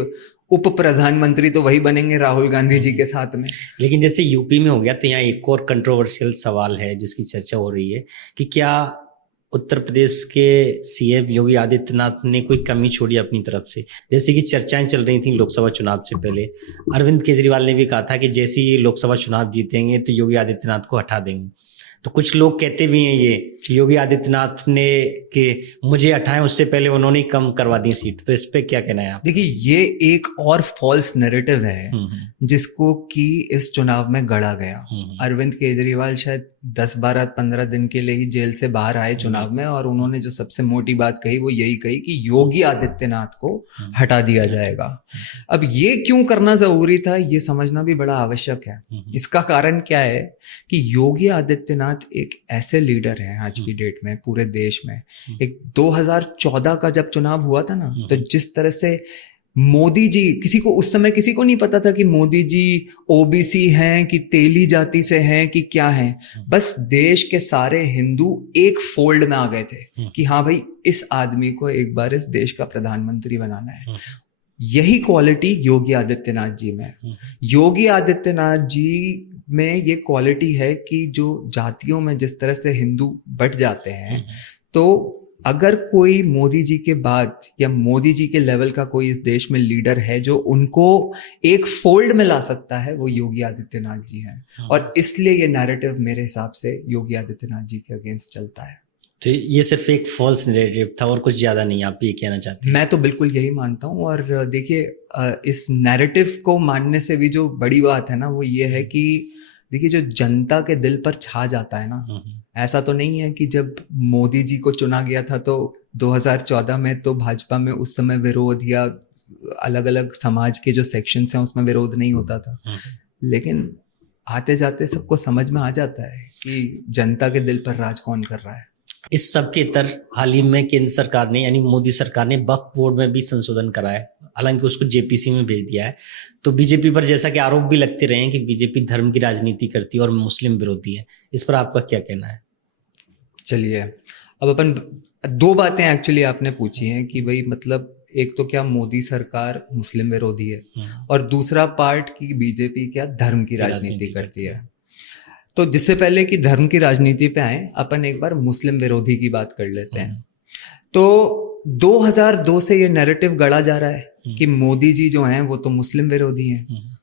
उप प्रधानमंत्री तो वही बनेंगे राहुल गांधी जी के साथ में। लेकिन जैसे यूपी में हो गया, तो यहाँ एक और कंट्रोवर्शियल सवाल है जिसकी चर्चा हो रही है कि क्या उत्तर प्रदेश के सीएम योगी आदित्यनाथ ने कोई कमी छोड़ी अपनी तरफ से। जैसे कि चर्चाएं चल रही थी लोकसभा चुनाव से पहले, अरविंद केजरीवाल ने भी कहा था कि जैसे ही ये लोकसभा चुनाव जीतेंगे तो योगी आदित्यनाथ को हटा देंगे। तो कुछ लोग कहते भी हैं ये कि योगी आदित्यनाथ ने कि मुझे हटाएं, उससे पहले उन्होंने ही कम करवा दी सीट। तो इस पे क्या कहना है आप? देखिए, ये एक और फॉल्स नैरेटिव है जिसको कि इस चुनाव में गढ़ा गया। अरविंद केजरीवाल शायद 10-12-15 दिन के लिए ही जेल से बाहर आए चुनाव में, और उन्होंने जो सबसे मोटी बात कही वो यही कही कि योगी आदित्यनाथ को हटा दिया जाएगा। अब ये क्यों करना जरूरी था, ये समझना भी बड़ा आवश्यक है। इसका कारण क्या है कि योगी आदित्यनाथ एक ऐसे लीडर हैं आज की डेट में पूरे देश में। एक 2014 का जब चुनाव हुआ था ना, तो जिस तरह से मोदी जी, उस समय किसी को नहीं पता था कि मोदी जी ओबीसी हैं कि तेली जाति से हैं कि क्या हैं। बस देश के सारे हिंदू एक फोल्ड में आ गए थे कि हाँ भाई, इस आदमी को एक बार इस देश का प्रधानमंत्री बनाना है। यही क्वालिटी योगी आदित्यनाथ जी में है। योगी आदित्यनाथ जी में ये क्वालिटी है कि जो जातियों में जिस तरह से हिंदू बट जाते हैं, तो अगर कोई मोदी जी के बाद या मोदी जी के लेवल का कोई इस देश में लीडर है जो उनको एक फोल्ड में ला सकता है, वो योगी आदित्यनाथ जी हैं। और इसलिए ये नैरेटिव मेरे हिसाब से योगी आदित्यनाथ जी के अगेंस्ट चलता है। तो ये सिर्फ एक फॉल्स नैरेटिव था और कुछ ज्यादा नहीं, आप ये कहना चाहते हैं? मैं तो बिल्कुल यही मानता हूँ। और देखिए, इस नैरेटिव को मानने से भी जो बड़ी बात है ना, वो ये है कि देखिए, जो जनता के दिल पर छा जाता है ना, ऐसा तो नहीं है कि जब मोदी जी को चुना गया था तो 2014 में तो भाजपा में उस समय विरोध या अलग अलग समाज के जो सेक्शंस हैं उसमें विरोध नहीं होता था। लेकिन आते जाते सबको समझ में आ जाता है कि जनता के दिल पर राज कौन कर रहा है। इस सब के तर हाल ही में केंद्र सरकार ने, यानी मोदी सरकार ने वक्फ बोर्ड में भी संशोधन करा है, हालांकि उसको जेपीसी में भेज दिया है। तो बीजेपी पर जैसा कि आरोप भी लगते रहे हैं कि बीजेपी धर्म की राजनीति करती है और मुस्लिम विरोधी है, इस पर आपका क्या कहना है? चलिए, अब अपन दो बातें एक्चुअली आपने पूछी हैं कि भाई मतलब एक तो क्या मोदी सरकार मुस्लिम विरोधी है, और दूसरा पार्ट की बीजेपी क्या धर्म की राजनीति करती है। तो जिससे पहले कि धर्म की राजनीति पे आए, अपन एक बार मुस्लिम विरोधी की बात कर लेते हैं। तो 2002 से ये नैरेटिव गढ़ा जा रहा है कि मोदी जी जो हैं वो तो मुस्लिम विरोधी हैं,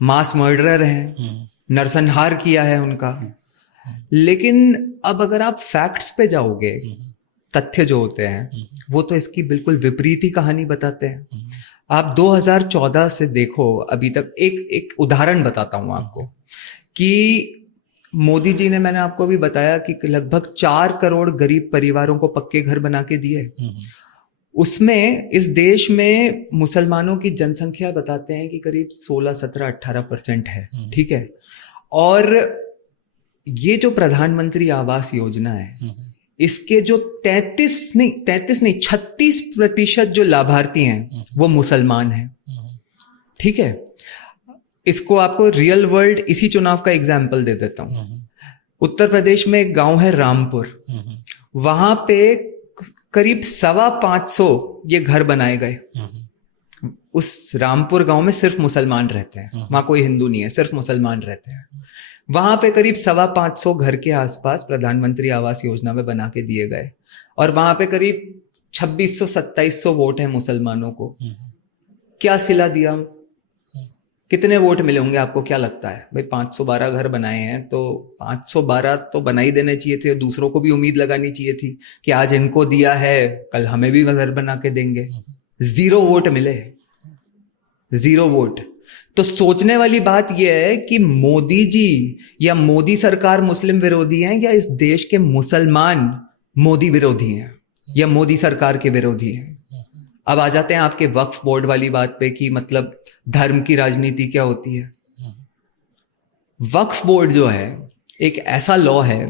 मास मर्डरर हैं, नरसंहार किया है उनका। लेकिन अब अगर आप फैक्ट्स पे जाओगे, तथ्य जो होते हैं वो तो इसकी बिल्कुल विपरीत ही कहानी बताते हैं। आप 2014 से देखो अभी तक, एक उदाहरण बताता हूं आपको कि मोदी जी ने, मैंने आपको भी बताया कि लगभग 4 करोड़ गरीब परिवारों को पक्के घर बना के दिए। उसमें इस देश में मुसलमानों की जनसंख्या बताते हैं कि करीब 16-17-18% है, ठीक है। और ये जो प्रधानमंत्री आवास योजना है, इसके जो 36% जो लाभार्थी हैं वो मुसलमान हैं, ठीक है। इसको आपको रियल वर्ल्ड इसी चुनाव का एग्जाम्पल दे देता हूं। उत्तर प्रदेश में एक गांव है रामपुर, वहां पे करीब 550 ये घर बनाए गए। उस रामपुर गांव में सिर्फ मुसलमान रहते हैं, वहां कोई हिंदू नहीं है, सिर्फ मुसलमान रहते हैं। वहां पे करीब 550 घर के आसपास प्रधानमंत्री आवास योजना में बना के दिए गए, और वहां पे करीब 2600-2700 वोट है मुसलमानों को। क्या सिला दिया? कितने वोट मिले होंगे आपको क्या लगता है भाई? 512 घर बनाए हैं तो 512 तो बना ही देने चाहिए थे, दूसरों को भी उम्मीद लगानी चाहिए थी कि आज इनको दिया है कल हमें भी घर बना के देंगे। 0 वोट मिले, 0 वोट। तो सोचने वाली बात यह है कि मोदी जी या मोदी सरकार मुस्लिम विरोधी हैं या इस देश के मुसलमान मोदी विरोधी हैं या मोदी सरकार के विरोधी हैं। अब आ जाते हैं आपके वक्फ बोर्ड वाली बात पे कि मतलब धर्म की राजनीति क्या होती है। वक्फ बोर्ड जो है एक ऐसा लॉ है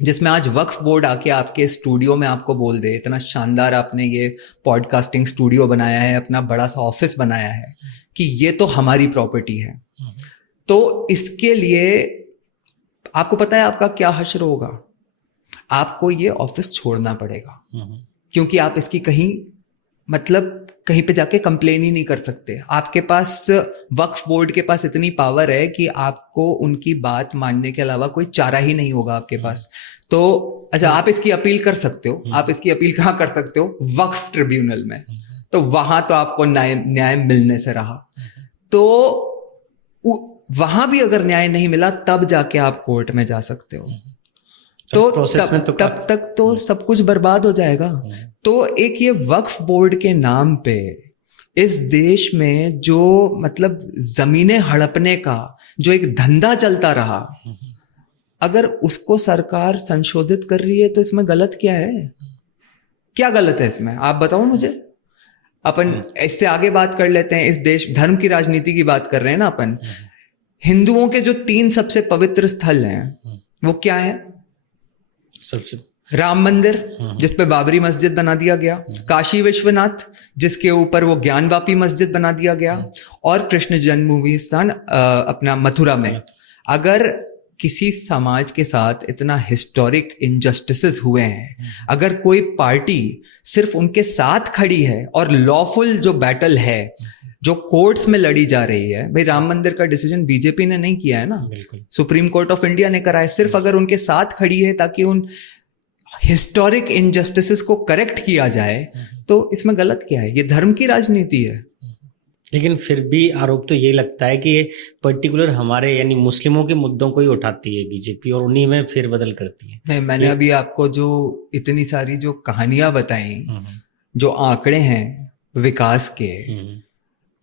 जिसमें आज वक्फ बोर्ड आके आपके स्टूडियो में आपको बोल दे, इतना शानदार आपने ये पॉडकास्टिंग स्टूडियो बनाया है, अपना बड़ा सा ऑफिस बनाया है, कि ये तो हमारी प्रॉपर्टी है। तो इसके लिए आपको पता है आपका क्या हश्र होगा? आपको ये ऑफिस छोड़ना पड़ेगा, क्योंकि आप इसकी कहीं पे जाके कंप्लेन ही नहीं कर सकते। आपके पास वक्फ बोर्ड के पास इतनी पावर है कि आपको उनकी बात मानने के अलावा कोई चारा ही नहीं होगा आपके पास। तो अच्छा, आप इसकी अपील कर सकते हो। आप इसकी अपील कहाँ कर सकते हो? वक्फ ट्रिब्यूनल में। तो वहां तो आपको न्याय मिलने से रहा। तो वहां भी अगर न्याय नहीं मिला तब जाके आप कोर्ट में जा सकते हो। तो तब तक तो सब कुछ बर्बाद हो जाएगा। तो एक ये वक्फ बोर्ड के नाम पे इस देश में जो मतलब जमीनें हड़पने का जो एक धंधा चलता रहा, अगर उसको सरकार संशोधित कर रही है तो इसमें गलत क्या है? क्या गलत है इसमें? आप बताओ मुझे। अपन इससे आगे बात कर लेते हैं। इस देश धर्म की राजनीति की बात कर रहे हैं ना अपन। हिंदुओं के जो 3 सबसे पवित्र स्थल हैं वो क्या है? सबसे राम मंदिर, जिसपे बाबरी मस्जिद बना दिया गया, काशी विश्वनाथ जिसके ऊपर वो ज्ञानवापी मस्जिद बना दिया गया, और कृष्ण जन्मभूमि स्थान अपना मथुरा में। अगर किसी समाज के साथ इतना हिस्टोरिक इनजस्टिसेस हुए हैं, अगर कोई पार्टी सिर्फ उनके साथ खड़ी है और लॉफुल जो बैटल है जो कोर्ट्स में लड़ी जा रही है, भाई राम मंदिर का डिसीजन बीजेपी ने नहीं किया है ना, सुप्रीम कोर्ट ऑफ इंडिया ने करा है। सिर्फ अगर उनके साथ खड़ी है ताकि उन हिस्टोरिक इनजस्टिसेस को करेक्ट किया जाए, तो इसमें गलत क्या है? ये धर्म की राजनीति है। लेकिन फिर भी आरोप तो ये लगता है कि पर्टिकुलर हमारे यानी मुस्लिमों के मुद्दों को ही उठाती है बीजेपी और उन्हीं में फेरबदल करती है। नहीं, मैंने अभी आपको जो इतनी सारी जो कहानियां बताई, जो आंकड़े हैं विकास के,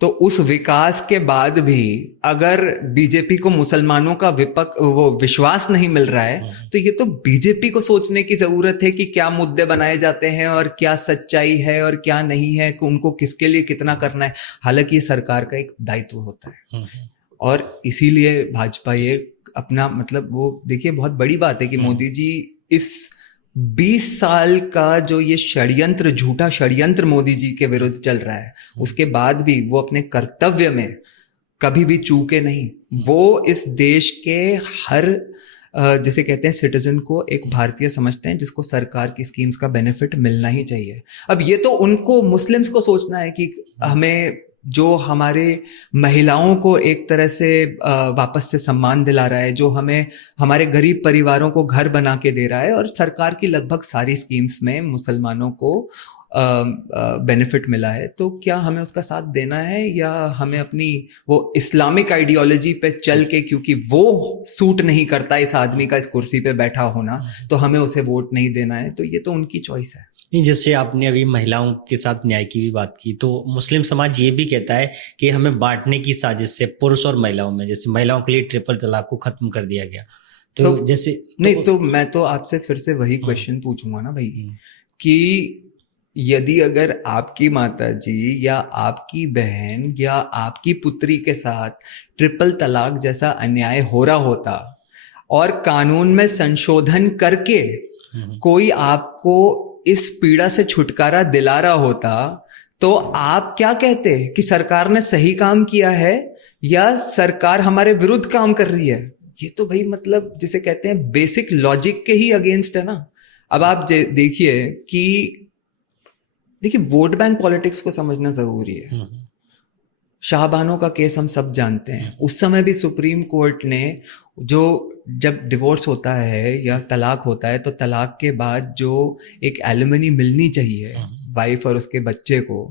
तो उस विकास के बाद भी अगर बीजेपी को मुसलमानों का वो विश्वास नहीं मिल रहा है, तो ये तो बीजेपी को सोचने की जरूरत है कि क्या मुद्दे बनाए जाते हैं और क्या सच्चाई है और क्या नहीं है, उनको किसके लिए कितना करना है। हालांकि ये सरकार का एक दायित्व होता है और इसीलिए भाजपा ये अपना मतलब वो देखिए, बहुत बड़ी बात है कि मोदी जी इस 20 साल का जो ये षड्यंत्र, झूठा षड्यंत्र मोदी जी के विरुद्ध चल रहा है, उसके बाद भी वो अपने कर्तव्य में कभी भी चूके नहीं। वो इस देश के हर जिसे कहते हैं सिटीजन को एक भारतीय समझते हैं, जिसको सरकार की स्कीम्स का बेनिफिट मिलना ही चाहिए। अब ये तो उनको मुस्लिम्स को सोचना है कि हमें जो हमारे महिलाओं को एक तरह से वापस से सम्मान दिला रहा है, जो हमें हमारे गरीब परिवारों को घर बना के दे रहा है, और सरकार की लगभग सारी स्कीम्स में मुसलमानों को बेनिफिट मिला है, तो क्या हमें उसका साथ देना है या हमें अपनी वो इस्लामिक आइडियोलॉजी पे चल के, क्योंकि वो सूट नहीं करता इस आदमी का इस कुर्सी पे बैठा होना, तो हमें उसे वोट नहीं देना है? तो ये तो उनकी चॉइस है। नहीं, जैसे आपने अभी महिलाओं के साथ न्याय की भी बात की, तो मुस्लिम समाज ये भी कहता है कि हमें बांटने की साजिश से पुरुष और महिलाओं में, जैसे महिलाओं के लिए ट्रिपल तलाक को खत्म कर दिया गया। तो जैसे नहीं, तो मैं तो आपसे फिर से वही क्वेश्चन पूछूंगा ना भाई, कि यदि अगर आपकी माता जी या आपकी बहन या आपकी पुत्री के साथ ट्रिपल तलाक जैसा अन्याय हो रहा होता और कानून में संशोधन करके कोई आपको इस पीड़ा से छुटकारा दिला रहा होता, तो आप क्या कहते कि सरकार ने सही काम किया है या सरकार हमारे विरुद्ध काम कर रही है? ये तो भाई मतलब जिसे कहते हैं बेसिक लॉजिक के ही अगेंस्ट है ना। अब आप देखिए कि वोट बैंक पॉलिटिक्स को समझना जरूरी है। शाहबानो का केस हम सब जानते हैं। उस समय भी सुप्रीम कोर्ट ने जब डिवोर्स होता है या तलाक होता है, तो तलाक के बाद जो एक एलिमनी मिलनी चाहिए वाइफ और उसके बच्चे को,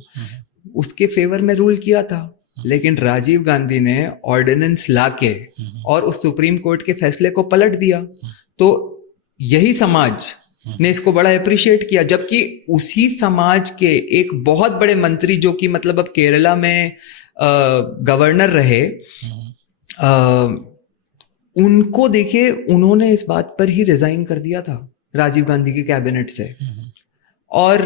उसके फेवर में रूल किया था। लेकिन राजीव गांधी ने ऑर्डिनेंस लाके और उस सुप्रीम कोर्ट के फैसले को पलट दिया। तो यही समाज ने इसको बड़ा अप्रिशिएट किया, जबकि उसी समाज के एक बहुत बड़े मंत्री जो कि मतलब अब केरला में गवर्नर रहे, उनको देखिए उन्होंने इस बात पर ही रिजाइन कर दिया था राजीव गांधी की कैबिनेट से। और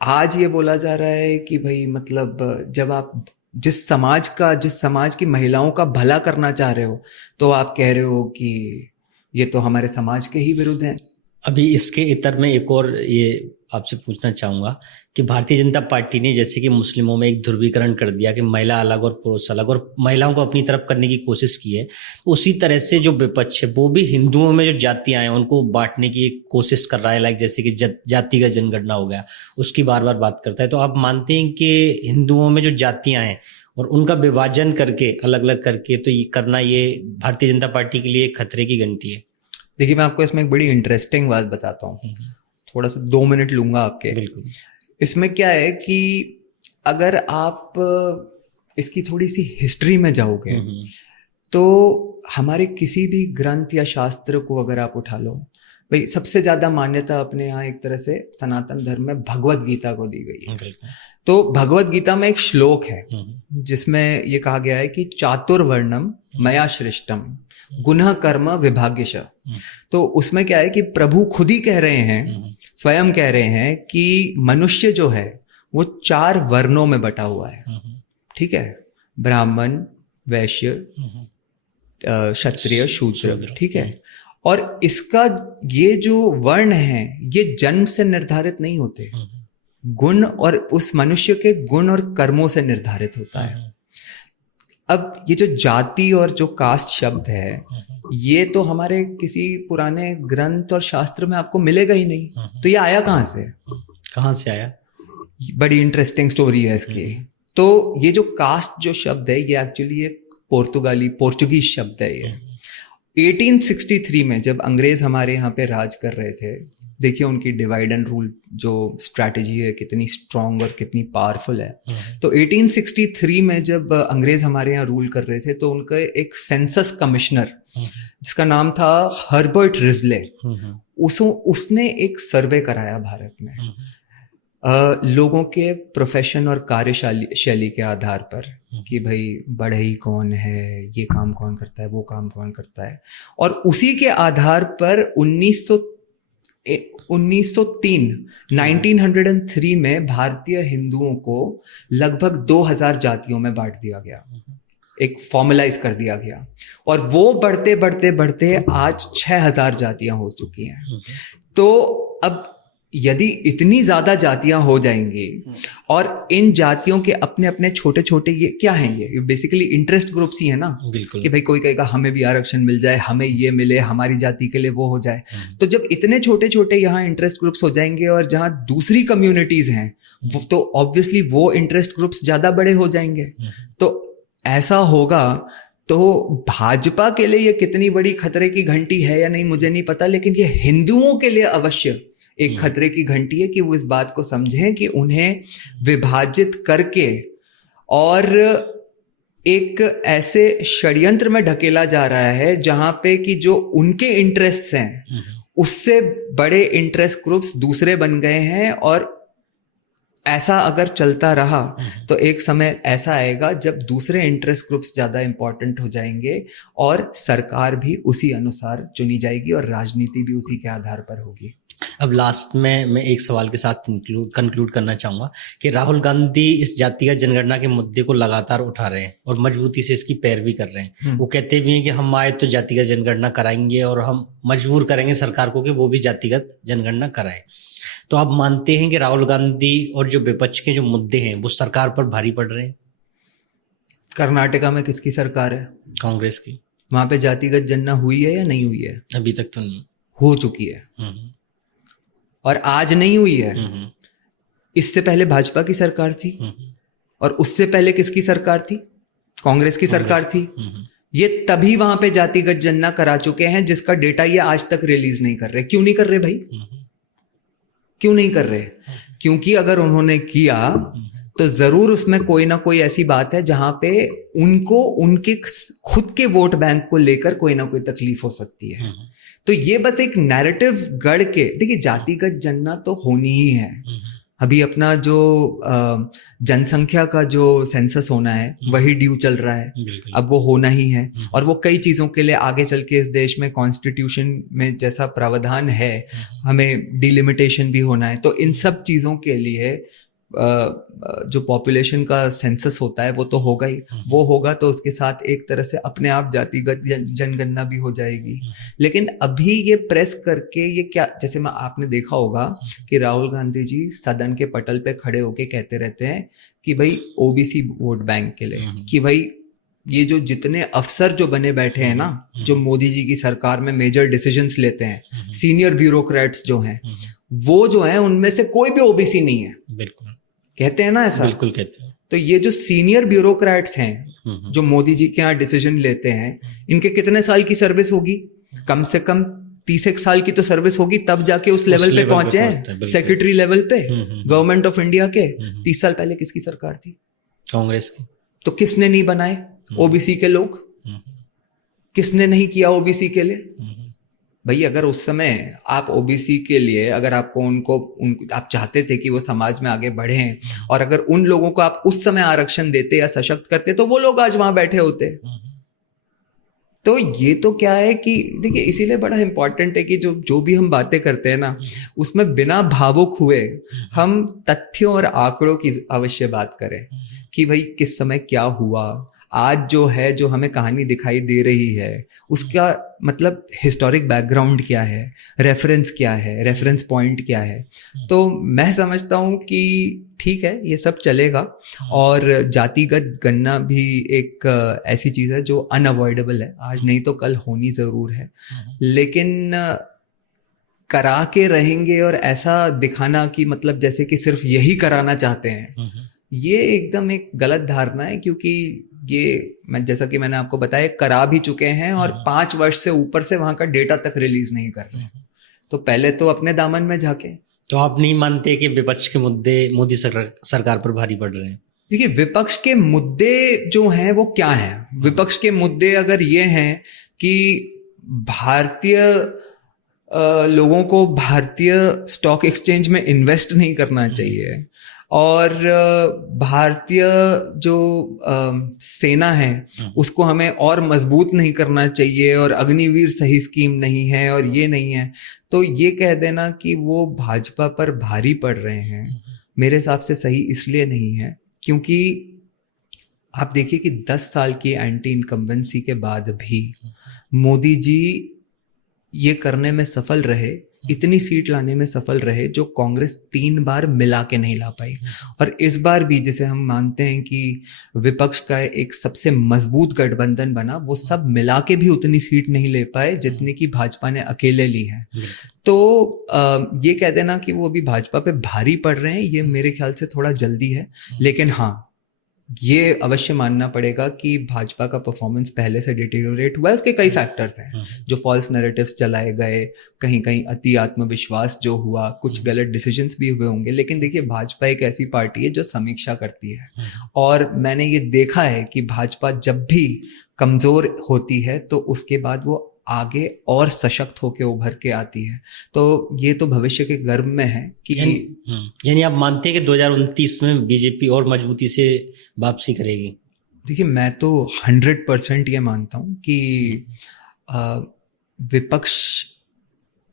आज ये बोला जा रहा है कि भाई मतलब जब आप जिस समाज की महिलाओं का भला करना चाह रहे हो तो आप कह रहे हो कि ये तो हमारे समाज के ही विरुद्ध है। अभी इसके इतर में एक और ये आपसे पूछना चाहूँगा कि भारतीय जनता पार्टी ने जैसे कि मुस्लिमों में एक ध्रुवीकरण कर दिया कि महिला अलग और पुरुष अलग, और महिलाओं को अपनी तरफ करने की कोशिश की है, उसी तरह से जो विपक्ष है वो भी हिंदुओं में जो जातियाँ हैं उनको बांटने की एक कोशिश कर रहा है। लाइक जैसे कि जातिगत जनगणना हो गया, उसकी बार बार बात करता है। तो आप मानते हैं कि हिंदुओं में जो जातियाँ हैं और उनका विभाजन करके अलग अलग करके तो ये करना, ये भारतीय जनता पार्टी के लिए खतरे की घंटी है? देखिए मैं आपको इसमें एक बड़ी इंटरेस्टिंग बात बताता हूँ, थोड़ा सा 2 मिनट लूंगा आपके। बिल्कुल। इसमें क्या है कि अगर आप इसकी थोड़ी सी हिस्ट्री में जाओगे तो हमारे किसी भी ग्रंथ या शास्त्र को अगर आप उठा लो, भाई सबसे ज्यादा मान्यता अपने यहाँ एक तरह से सनातन धर्म में भगवत गीता को दी गई है। तो भगवत गीता में एक श्लोक है जिसमें ये कहा गया है कि चातुर्वर्णम मया श्रेष्ठम गुणः कर्म विभाग्यश। तो उसमें क्या है कि प्रभु खुद ही कह रहे हैं, स्वयं कह रहे हैं कि मनुष्य जो है वो 4 वर्णों में बटा हुआ है। ठीक है, ब्राह्मण, वैश्य, क्षत्रिय, शूद्र। ठीक है, और इसका ये जो वर्ण है ये जन्म से निर्धारित नहीं होते, गुण और उस मनुष्य के गुण और कर्मों से निर्धारित होता है। अब ये जो जाति और जो कास्ट शब्द है ये तो हमारे किसी पुराने ग्रंथ और शास्त्र में आपको मिलेगा ही नहीं। तो ये आया कहाँ से आया? बड़ी इंटरेस्टिंग स्टोरी है इसकी। तो ये जो कास्ट जो शब्द है ये एक्चुअली एक पोर्चुगीज शब्द है। ये 1863 में जब अंग्रेज हमारे यहाँ पे राज कर रहे थे, देखिए उनकी डिवाइड एंड रूल जो स्ट्रैटेजी है कितनी स्ट्रांग और कितनी पावरफुल है। तो 1863 में जब अंग्रेज हमारे यहाँ रूल कर रहे थे तो उनका एक सेंसस कमिश्नर जिसका नाम था हर्बर्ट रिजले, उसने एक सर्वे कराया भारत में लोगों के प्रोफेशन और कार्यशैली के आधार पर कि भाई बढ़ई कौन है, ये काम कौन करता है, वो काम कौन करता है। और उसी के आधार पर 1903 में भारतीय हिंदुओं को लगभग 2000 जातियों में बांट दिया गया, एक फॉर्मलाइज कर दिया गया। और वो बढ़ते बढ़ते बढ़ते आज 6000 जातियां हो चुकी हैं। तो अब यदि इतनी ज्यादा जातियां हो जाएंगी और इन जातियों के अपने अपने छोटे छोटे, ये क्या है, ये बेसिकली इंटरेस्ट ग्रुप्स ही है ना, कि भाई कोई कहेगा हमें भी आरक्षण मिल जाए, हमें ये मिले, हमारी जाति के लिए वो हो जाए। तो जब इतने छोटे छोटे यहाँ इंटरेस्ट ग्रुप्स हो जाएंगे और जहाँ दूसरी कम्युनिटीज हैं तो ऑब्वियसली वो इंटरेस्ट ग्रुप्स ज्यादा बड़े हो जाएंगे। तो ऐसा होगा तो भाजपा के लिए ये कितनी बड़ी खतरे की घंटी है या नहीं मुझे नहीं पता, लेकिन ये हिंदुओं के लिए अवश्य एक खतरे की घंटी है कि वो इस बात को समझें कि उन्हें विभाजित करके और एक ऐसे षड्यंत्र में ढकेला जा रहा है जहां पे कि जो उनके इंटरेस्ट हैं उससे बड़े इंटरेस्ट ग्रुप्स दूसरे बन गए हैं। और ऐसा अगर चलता रहा तो एक समय ऐसा आएगा जब दूसरे इंटरेस्ट ग्रुप्स ज्यादा इंपॉर्टेंट हो जाएंगे और सरकार भी उसी अनुसार चुनी जाएगी और राजनीति भी उसी के आधार पर होगी। अब लास्ट में मैं एक सवाल के साथ कंक्लूड करना चाहूँगा कि राहुल गांधी इस जातिगत जनगणना के मुद्दे को लगातार उठा रहे हैं और मजबूती से इसकी पैरवी कर रहे हैं। वो कहते भी हैं कि हम आए तो जातिगत जनगणना कराएंगे और हम मजबूर करेंगे सरकार को कि वो भी जातिगत जनगणना कराए। तो आप मानते हैं कि राहुल गांधी और जो विपक्ष के जो मुद्दे हैं वो सरकार पर भारी पड़ रहे हैं? कर्नाटका में किसकी सरकार है? कांग्रेस की। वहां पे जातिगत जनगणना हुई है या नहीं हुई है? अभी तक तो नहीं। हो चुकी है और आज नहीं हुई है। इससे पहले भाजपा की सरकार थी और उससे पहले किसकी सरकार थी? कांग्रेस की सरकार थी। ये तभी वहां पे जातिगत जनगणना करा चुके हैं जिसका डेटा ये आज तक रिलीज नहीं कर रहे। क्यों नहीं कर रहे भाई? क्यों नहीं कर रहे? क्योंकि अगर उन्होंने किया तो जरूर उसमें कोई ना कोई ऐसी बात है जहां पे उनको उनके खुद के वोट बैंक को लेकर कोई ना कोई तकलीफ हो सकती है। तो ये बस एक नैरेटिव गढ़ के, देखिए जातिगत जनना तो होनी ही है। अभी अपना जो जनसंख्या का जो सेंसस होना है वही ड्यू चल रहा है, अब वो होना ही है। और वो कई चीजों के लिए आगे चल के इस देश में कॉन्स्टिट्यूशन में जैसा प्रावधान है हमें डिलिमिटेशन भी होना है। तो इन सब चीजों के लिए जो पॉपुलेशन का सेंसस होता है वो तो होगा ही, वो होगा तो उसके साथ एक तरह से अपने आप जातिगत जनगणना भी हो जाएगी। लेकिन अभी ये प्रेस करके ये क्या, जैसे मैं आपने देखा होगा कि राहुल गांधी जी सदन के पटल पे खड़े होके कहते रहते हैं कि भाई ओबीसी वोट बैंक के लिए, कि भाई ये जो जितने अफसर जो बने बैठे हैं ना, जो मोदी जी की सरकार में मेजर डिसीजंस लेते हैं, सीनियर ब्यूरोक्रेट्स जो हैं, वो जो है उनमें से कोई भी ओबीसी नहीं है। बिल्कुल कहते हैं ना ऐसा, बिल्कुल कहते हैं। तो ये जो सीनियर ब्यूरोक्रेट्स हैं जो मोदी जी के यहाँ डिसीजन लेते हैं, इनके कितने साल की सर्विस होगी? कम से कम 30 साल की तो सर्विस होगी, तब जाके उस लेवल पे पहुंचे हैं, सेक्रेटरी लेवल पे गवर्नमेंट ऑफ इंडिया के। 30 साल पहले किसकी सरकार थी? कांग्रेस की। तो किसने नहीं बनाए ओबीसी के लोग? किसने नहीं किया ओबीसी के लिए? भाई अगर उस समय आप ओबीसी के लिए, अगर आपको आप चाहते थे कि वो समाज में आगे बढ़े, और अगर उन लोगों को आप उस समय आरक्षण देते या सशक्त करते, तो वो लोग आज वहां बैठे होते। तो ये तो क्या है कि देखिए, इसीलिए बड़ा इंपॉर्टेंट है कि जो भी हम बातें करते हैं ना, उसमें बिना भावुक हुए हम तथ्यों और आंकड़ों की अवश्य बात करें कि भाई किस समय क्या हुआ। आज जो है, जो हमें कहानी दिखाई दे रही है, उसका मतलब हिस्टोरिक बैकग्राउंड क्या है, रेफरेंस क्या है, रेफरेंस पॉइंट क्या है। तो मैं समझता हूँ कि ठीक है, ये सब चलेगा। और जातिगत गणना भी एक ऐसी चीज है जो अनअवॉइडेबल है, आज नहीं तो कल होनी जरूर है। लेकिन करा के रहेंगे और ऐसा दिखाना कि मतलब जैसे कि सिर्फ यही कराना चाहते हैं, ये एकदम एक गलत धारणा है। क्योंकि ये जैसा कि मैंने आपको बताया, करा भी चुके हैं और 5 वर्ष से ऊपर से वहां का डेटा तक रिलीज नहीं कर रहे। तो पहले तो अपने दामन में झाके। तो आप नहीं मानते कि विपक्ष के मुद्दे मोदी सरकार पर भारी पड़ रहे हैं? देखिए, विपक्ष के मुद्दे जो हैं वो क्या हैं? विपक्ष के मुद्दे अगर ये हैं कि भारतीय लोगों को भारतीय स्टॉक एक्सचेंज में इन्वेस्ट नहीं करना चाहिए, और भारतीय जो सेना है उसको हमें और मजबूत नहीं करना चाहिए, और अग्निवीर सही स्कीम नहीं है, और ये नहीं है, तो ये कह देना कि वो भाजपा पर भारी पड़ रहे हैं, मेरे हिसाब से सही इसलिए नहीं है क्योंकि आप देखिए कि 10 साल की एंटी इनकम्बेंसी के बाद भी मोदी जी ये करने में सफल रहे, इतनी सीट लाने में सफल रहे जो कांग्रेस 3 बार मिला के नहीं ला पाई। और इस बार भी जिसे हम मानते हैं कि विपक्ष का एक सबसे मजबूत गठबंधन बना, वो सब मिला के भी उतनी सीट नहीं ले पाए जितनी की भाजपा ने अकेले ली है। तो ये कह देना कि वो अभी भाजपा पे भारी पड़ रहे हैं, ये मेरे ख्याल से थोड़ा जल्दी है। लेकिन हाँ, ये अवश्य मानना पड़ेगा कि भाजपा का परफॉर्मेंस पहले से डिटेरियोरेट हुआ है। उसके कई फैक्टर्स हैं, जो फॉल्स नैरेटिव्स चलाए गए, कहीं कहीं अति आत्मविश्वास जो हुआ, कुछ गलत डिसीजंस भी हुए होंगे। लेकिन देखिए, भाजपा एक ऐसी पार्टी है जो समीक्षा करती है, और मैंने ये देखा है कि भाजपा जब भी कमजोर होती है तो उसके बाद वो आगे और सशक्त होकर उभर के आती है। तो ये तो भविष्य के गर्भ में है कि यानी आप मानते हैं कि 2029 में बीजेपी और मजबूती से वापसी करेगी? देखिए, मैं तो 100% ये मानता हूँ कि विपक्ष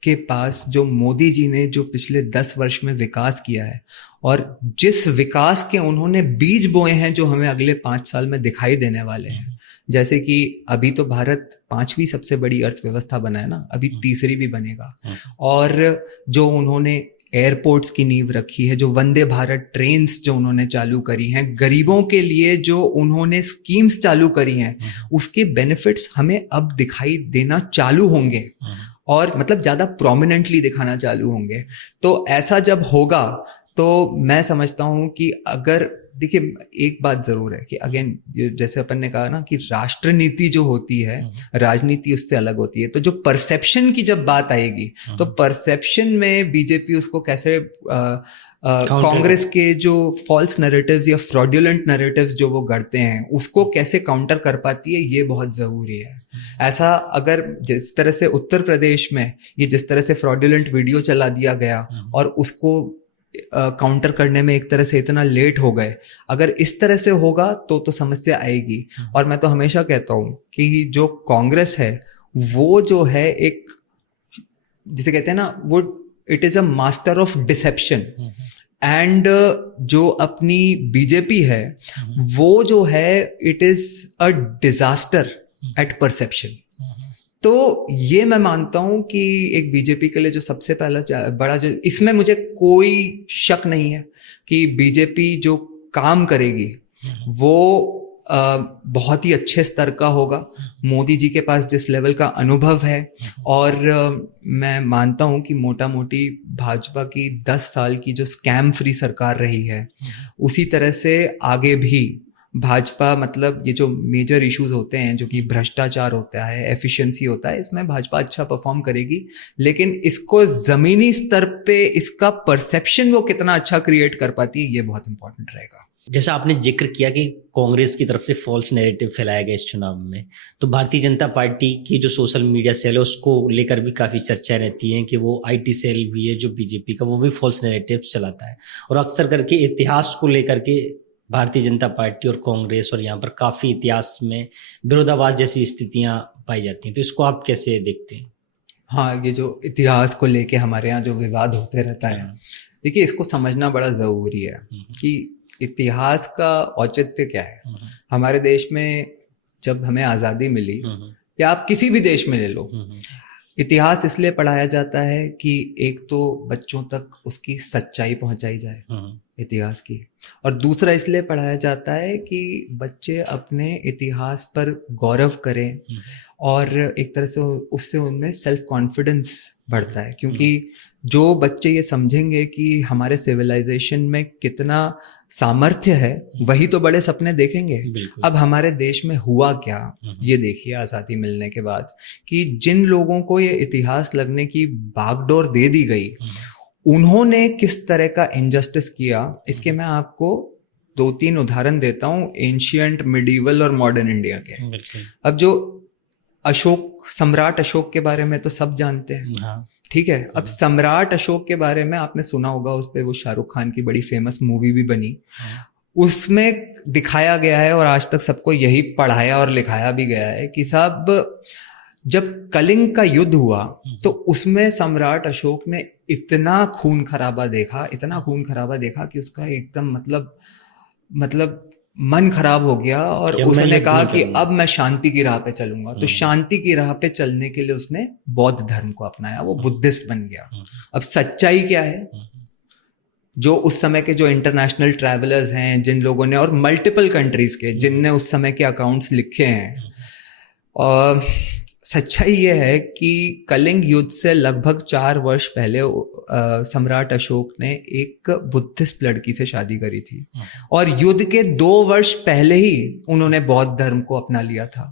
के पास जो मोदी जी ने जो पिछले 10 वर्ष में विकास किया है, और जिस विकास के उन्होंने बीज बोए हैं जो हमें अगले 5 साल में दिखाई देने वाले हैं, जैसे कि अभी तो भारत 5वीं सबसे बड़ी अर्थव्यवस्था बना है ना, अभी तीसरी भी बनेगा। और जो उन्होंने एयरपोर्ट्स की नींव रखी है, जो वंदे भारत ट्रेन्स जो उन्होंने चालू करी हैं, गरीबों के लिए जो उन्होंने स्कीम्स चालू करी हैं, उसके बेनिफिट्स हमें अब दिखाई देना चालू होंगे, और मतलब ज्यादा प्रोमिनेंटली दिखाना चालू होंगे। तो ऐसा जब होगा तो मैं समझता हूं कि अगर, देखिए, एक बात जरूर है कि अगेन जैसे अपन ने कहा ना कि राष्ट्र नीति जो होती है, राजनीति उससे अलग होती है। तो जो परसेप्शन की जब बात आएगी, तो परसेप्शन में बीजेपी उसको कैसे कांग्रेस के जो फॉल्स नैरेटिव्स या फ्रॉडुलेंट नैरेटिव्स जो वो गढ़ते हैं उसको कैसे काउंटर कर पाती है, ये बहुत ज़रूरी है। ऐसा अगर जिस तरह से उत्तर प्रदेश में ये जिस तरह से फ्रॉडुलेंट वीडियो चला दिया गया और उसको काउंटर करने में एक तरह से इतना लेट हो गए, अगर इस तरह से होगा तो समस्या आएगी। और मैं तो हमेशा कहता हूँ कि जो कांग्रेस है वो जो है एक, जिसे कहते हैं ना, वो it is a master of deception. And जो अपनी बीजेपी है वो जो है it is a disaster at perception. तो ये मैं मानता हूं कि एक बीजेपी के लिए जो सबसे पहला बड़ा, जो इसमें मुझे कोई शक नहीं है कि बीजेपी जो काम करेगी वो बहुत ही अच्छे स्तर का होगा। मोदी जी के पास जिस लेवल का अनुभव है, और मैं मानता हूं कि मोटा मोटी भाजपा की 10 साल की जो स्कैम फ्री सरकार रही है, उसी तरह से आगे भी भाजपा, मतलब ये जो मेजर इश्यूज होते हैं जो कि भ्रष्टाचार होता है, एफिशिएंसी होता है, इसमें भाजपा अच्छा परफॉर्म करेगी। लेकिन इसको जमीनी स्तर पे इसका परसेप्शन वो कितना अच्छा क्रिएट कर पाती है, ये बहुत इंपॉर्टेंट रहेगा। जैसा आपने जिक्र किया कि कांग्रेस की तरफ से फॉल्स नैरेटिव फैलाया गया इस चुनाव में, तो भारतीय जनता पार्टी की जो सोशल मीडिया सेल है उसको लेकर भी काफ़ी चर्चा रहती है कि वो आईटी सेल भी है जो बीजेपी का, वो भी फॉल्स नैरेटिव चलाता है। और अक्सर करके इतिहास को लेकर के भारतीय जनता पार्टी और कांग्रेस और यहाँ पर काफ़ी इतिहास में विरोधाभास जैसी स्थितियाँ पाई जाती हैं, तो इसको आप कैसे देखते हैं? हाँ, ये जो इतिहास को लेके हमारे यहाँ जो विवाद होते रहता है, देखिए इसको समझना बड़ा ज़रूरी है कि इतिहास का औचित्य क्या है। हमारे देश में जब हमें आज़ादी मिली, या आप किसी भी देश में ले लो, इतिहास इसलिए पढ़ाया जाता है कि एक तो बच्चों तक उसकी सच्चाई पहुंचाई जाए इतिहास की, और दूसरा इसलिए पढ़ाया जाता है कि बच्चे अपने इतिहास पर गौरव करें, और एक तरह से उससे उनमें सेल्फ कॉन्फिडेंस बढ़ता है। क्योंकि जो बच्चे ये समझेंगे कि हमारे सिविलाइजेशन में कितना सामर्थ्य है, वही तो बड़े सपने देखेंगे। अब हमारे देश में हुआ क्या, ये देखिए आज़ादी मिलने के बाद, कि जिन लोगों को ये इतिहास लगने की बागडोर दे दी गई, उन्होंने किस तरह का इनजस्टिस किया। इसके मैं आपको 2-3 उदाहरण देता हूँ, एंशियंट, मिडीवल और मॉडर्न इंडिया के। अब जो अशोक, सम्राट अशोक के बारे में तो सब जानते हैं, ठीक है। अब सम्राट अशोक के बारे में आपने सुना होगा, उस पे वो शाहरुख खान की बड़ी फेमस मूवी भी बनी। उसमें दिखाया गया है, और आज तक सबको यही पढ़ाया और लिखाया भी गया है, कि साहब जब कलिंग का युद्ध हुआ तो उसमें सम्राट अशोक ने इतना खून खराबा देखा, इतना खून खराबा देखा कि उसका एकदम मतलब मन खराब हो गया, और उसने कहा कि अब मैं शांति की राह पे चलूंगा। तो शांति की राह पे चलने के लिए उसने बौद्ध धर्म को अपनाया, वो बुद्धिस्ट बन गया। अब सच्चाई क्या है, जो उस समय के जो इंटरनेशनल ट्रैवलर्स हैं, जिन लोगों ने, और मल्टीपल कंट्रीज के जिनने उस समय के अकाउंट्स लिखे हैं, और सच्चाई ये है कि कलिंग युद्ध से लगभग 4 वर्ष पहले सम्राट अशोक ने एक बुद्धिस्ट लड़की से शादी करी थी, और युद्ध के 2 वर्ष पहले ही उन्होंने बौद्ध धर्म को अपना लिया था।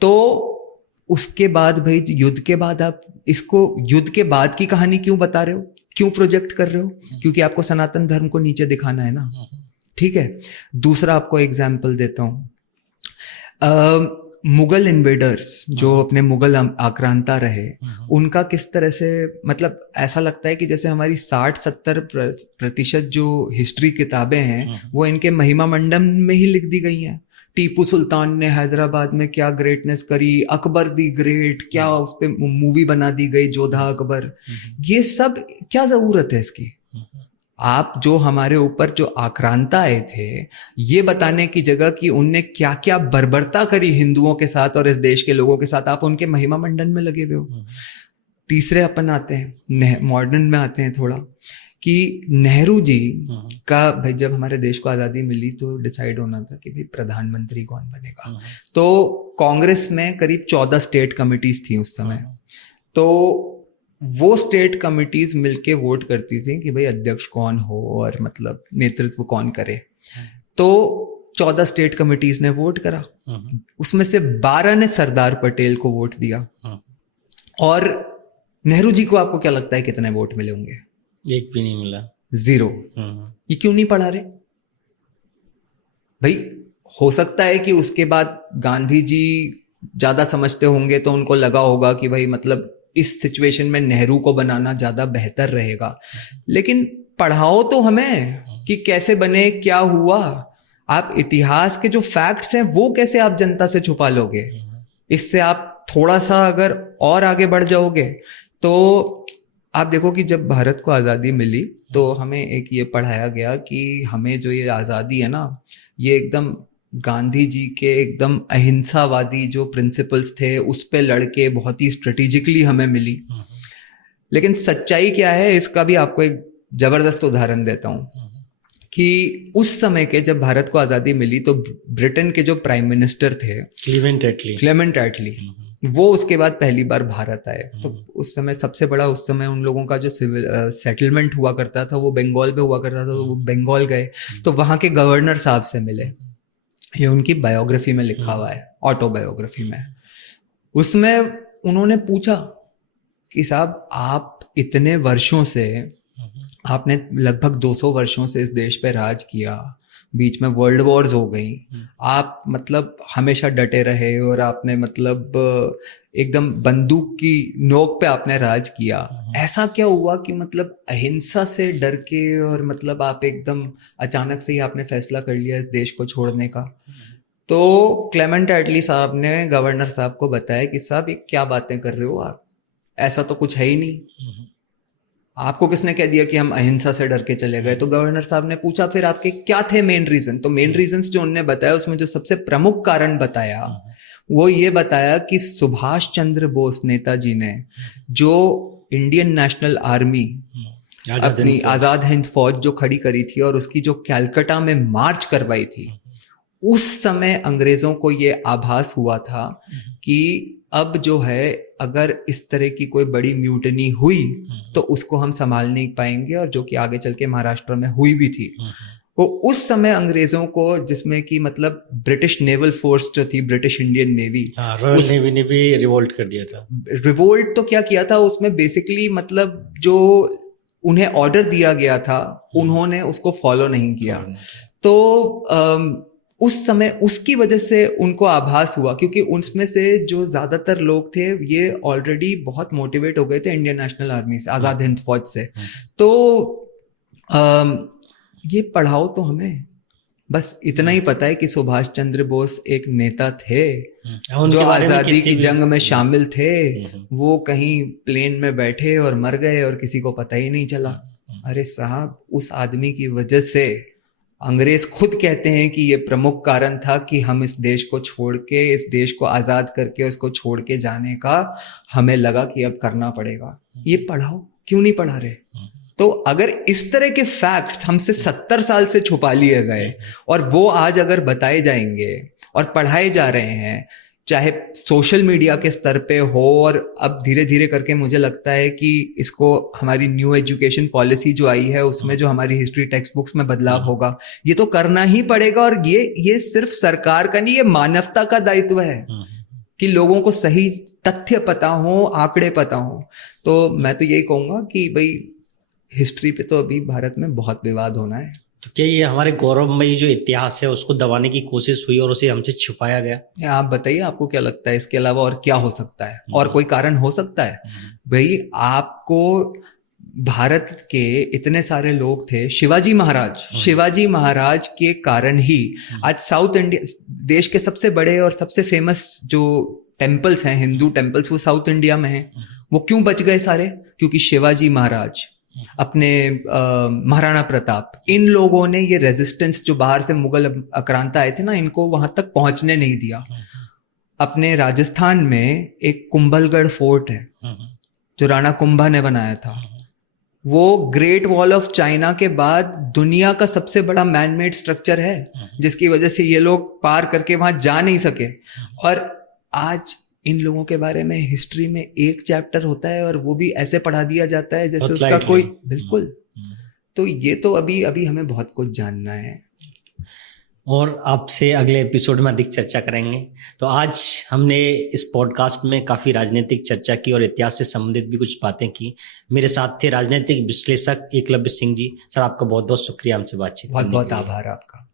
तो उसके बाद भाई, युद्ध के बाद आप इसको युद्ध के बाद की कहानी क्यों बता रहे हो, क्यों प्रोजेक्ट कर रहे हो? क्योंकि आपको सनातन धर्म को नीचे दिखाना है ना, ठीक है। दूसरा आपको एग्जाम्पल देता हूं, मुगल इन्वेडर्स जो अपने मुगल आक्रांता रहे, उनका किस तरह से, मतलब ऐसा लगता है कि जैसे हमारी 60-70% जो हिस्ट्री किताबें हैं वो इनके महिमा मंडन में ही लिख दी गई हैं। टीपू सुल्तान ने हैदराबाद में क्या ग्रेटनेस करी, अकबर दी ग्रेट, क्या उस पे मूवी बना दी गई, जोधा अकबर। ये सब क्या जरूरत है इसकी? आप जो हमारे ऊपर जो आक्रांता आए थे, ये बताने की जगह कि उनने क्या क्या बर्बरता करी हिंदुओं के साथ और इस देश के लोगों के साथ, आप उनके महिमा मंडन में लगे हुए हो। तीसरे अपन आते हैं, मॉडर्न में आते हैं थोड़ा, कि नेहरू जी का, भाई जब हमारे देश को आज़ादी मिली तो डिसाइड होना था कि भाई प्रधानमंत्री कौन बनेगा। तो कांग्रेस में करीब 14 स्टेट कमिटीज थी उस समय। तो वो स्टेट कमिटीज मिलके वोट करती थी कि भाई अध्यक्ष कौन हो और मतलब नेतृत्व कौन करे। तो 14 स्टेट कमिटीज ने वोट करा, उसमें से 12 ने सरदार पटेल को वोट दिया। और नेहरू जी को आपको क्या लगता है कितने वोट मिले होंगे? एक भी नहीं मिला। 0। ये क्यों नहीं पढ़ा रहे भाई? हो सकता है कि उसके बाद गांधी जी ज्यादा समझते होंगे तो उनको लगा होगा कि भाई मतलब इस सिचुएशन में नेहरू को बनाना ज्यादा बेहतर रहेगा, लेकिन पढ़ाओ तो हमें कि कैसे बने, क्या हुआ। आप इतिहास के जो फैक्ट्स हैं वो कैसे आप जनता से छुपा लोगे? इससे आप थोड़ा सा अगर और आगे बढ़ जाओगे तो आप देखो कि जब भारत को आज़ादी मिली तो हमें एक ये पढ़ाया गया कि हमें जो ये आज़ादी है ना, ये एकदम गांधी जी के एकदम अहिंसावादी जो प्रिंसिपल्स थे उस पे लड़के बहुत ही स्ट्रेटेजिकली हमें मिली। लेकिन सच्चाई क्या है इसका भी आपको एक जबरदस्त उदाहरण देता हूं कि उस समय के जब भारत को आज़ादी मिली तो ब्रिटेन के जो प्राइम मिनिस्टर थे क्लेमेंट एटली, वो उसके बाद पहली बार भारत आए। तो उस समय सबसे बड़ा उस समय उन लोगों का जो सिविल सेटलमेंट हुआ करता था वो बंगाल में हुआ करता था, तो वो बंगाल गए तो वहाँ के गवर्नर साहब से मिले। ये उनकी बायोग्राफी में लिखा हुआ है, ऑटोबायोग्राफी में। उसमें उन्होंने पूछा कि साहब आप इतने वर्षों से, आपने लगभग 200 वर्षों से इस देश पे राज किया, बीच में वर्ल्ड वॉर्स हो गई, आप मतलब हमेशा डटे रहे और आपने मतलब एकदम बंदूक की नोक पे आपने राज किया। ऐसा क्या हुआ कि मतलब अहिंसा से डर के और मतलब आप एकदम अचानक से ही आपने फैसला कर लिया इस देश को छोड़ने का? तो क्लेमेंट एटली साहब ने गवर्नर साहब को बताया कि साहब ये क्या बातें कर रहे हो आप, ऐसा तो कुछ है ही नहीं। आपको किसने कह दिया कि हम अहिंसा से डर के चले गए? तो गवर्नर साहब ने पूछा फिर आपके क्या थे मेन रीजन? तो मेन रीजंस जो उन्होंने बताया उसमें जो सबसे प्रमुख कारण बताया वो ये बताया कि सुभाष चंद्र बोस नेताजी ने जो इंडियन नेशनल आर्मी अपनी आजाद हिंद फौज जो खड़ी करी थी और उसकी जो कैलकाटा में मार्च करवाई थी, उस समय अंग्रेजों को ये आभास हुआ था कि अब जो है अगर इस तरह की कोई बड़ी म्यूटनी हुई तो उसको हम संभाल नहीं पाएंगे, और जो कि आगे चल के महाराष्ट्र में हुई भी थी। वो उस समय अंग्रेजों को, जिसमें कि मतलब ब्रिटिश नेवल फोर्स जो थी, British Indian navy, royal navy ने भी रिवोल्ट कर दिया था। रिवोल्ट तो क्या किया था उसमें, बेसिकली मतलब जो उन्हें ऑर्डर दिया गया था उन्होंने उसको फॉलो नहीं किया। तो उस समय उसकी वजह से उनको आभास हुआ, क्योंकि उसमें से जो ज्यादातर लोग थे ये ऑलरेडी बहुत मोटिवेट हो गए थे इंडियन नेशनल आर्मी से, आजाद हिंद फौज से। तो ये पढ़ाओ तो हमें बस इतना ही पता है कि सुभाष चंद्र बोस एक नेता थे जो आजादी की जंग में शामिल थे। वो कहीं प्लेन में बैठे और मर गए और किसी को पता ही नहीं चला। अरे साहब, उस आदमी की वजह से अंग्रेज खुद कहते हैं कि ये प्रमुख कारण था कि हम इस देश को छोड़ के, इस देश को आजाद करके उसको छोड़ के जाने का हमें लगा कि अब करना पड़ेगा। ये पढ़ाओ, क्यों नहीं पढ़ा रहे? तो अगर इस तरह के फैक्ट्स हमसे 70 साल से छुपा लिए गए और वो आज अगर बताए जाएंगे और पढ़ाए जा रहे हैं, चाहे सोशल मीडिया के स्तर पे हो, और अब धीरे धीरे करके मुझे लगता है कि इसको हमारी न्यू एजुकेशन पॉलिसी जो आई है उसमें जो हमारी हिस्ट्री टेक्स्ट बुक्स में बदलाव होगा, ये तो करना ही पड़ेगा। और ये सिर्फ सरकार का नहीं, ये मानवता का दायित्व है कि लोगों को सही तथ्य पता हो, आंकड़े पता हो। तो मैं तो यही कहूंगा कि भाई हिस्ट्री पे तो अभी भारत में बहुत विवाद होना है। तो क्या ये हमारे गौरवमयी जो इतिहास है उसको दबाने की कोशिश हुई और उसे हमसे छिपाया गया? आप बताइए, आपको क्या लगता है इसके अलावा और क्या हो सकता है? और कोई कारण हो सकता है? भाई आपको भारत के इतने सारे लोग थे, शिवाजी महाराज के कारण ही आज साउथ इंडिया, देश के सबसे बड़े और सबसे फेमस जो टेम्पल्स हैं, हिंदू टेम्पल्स, वो साउथ इंडिया में हैं। वो क्यों बच गए सारे? क्योंकि शिवाजी महाराज, अपने महाराणा प्रताप, इन लोगों ने ये रेजिस्टेंस जो बाहर से मुगल आक्रांत आए थे ना, इनको वहां तक पहुंचने नहीं दिया। अपने राजस्थान में एक कुंभलगढ़ फोर्ट है जो राणा कुंभा ने बनाया था। वो ग्रेट वॉल ऑफ चाइना के बाद दुनिया का सबसे बड़ा मैनमेड स्ट्रक्चर है, जिसकी वजह से ये लोग पार करके वहां जा नहीं सके। और आज इन लोगों के बारे में हिस्ट्री में एक चैप्टर होता है और वो भी ऐसे पढ़ा दिया जाता है जैसे उसका कोई, बिल्कुल। तो ये तो अभी हमें बहुत कुछ जानना है। और आपसे अगले एपिसोड में अधिक चर्चा करेंगे। तो आज हमने इस पॉडकास्ट में काफ़ी राजनीतिक चर्चा की और इतिहास से संबंधित भी कुछ बातें की। मेरे साथ थे राजनीतिक विश्लेषक एकलव्य सिंह जी। सर, आपका बहुत बहुत शुक्रिया हमसे बातचीत करने के लिए। बहुत बहुत आभार आपका।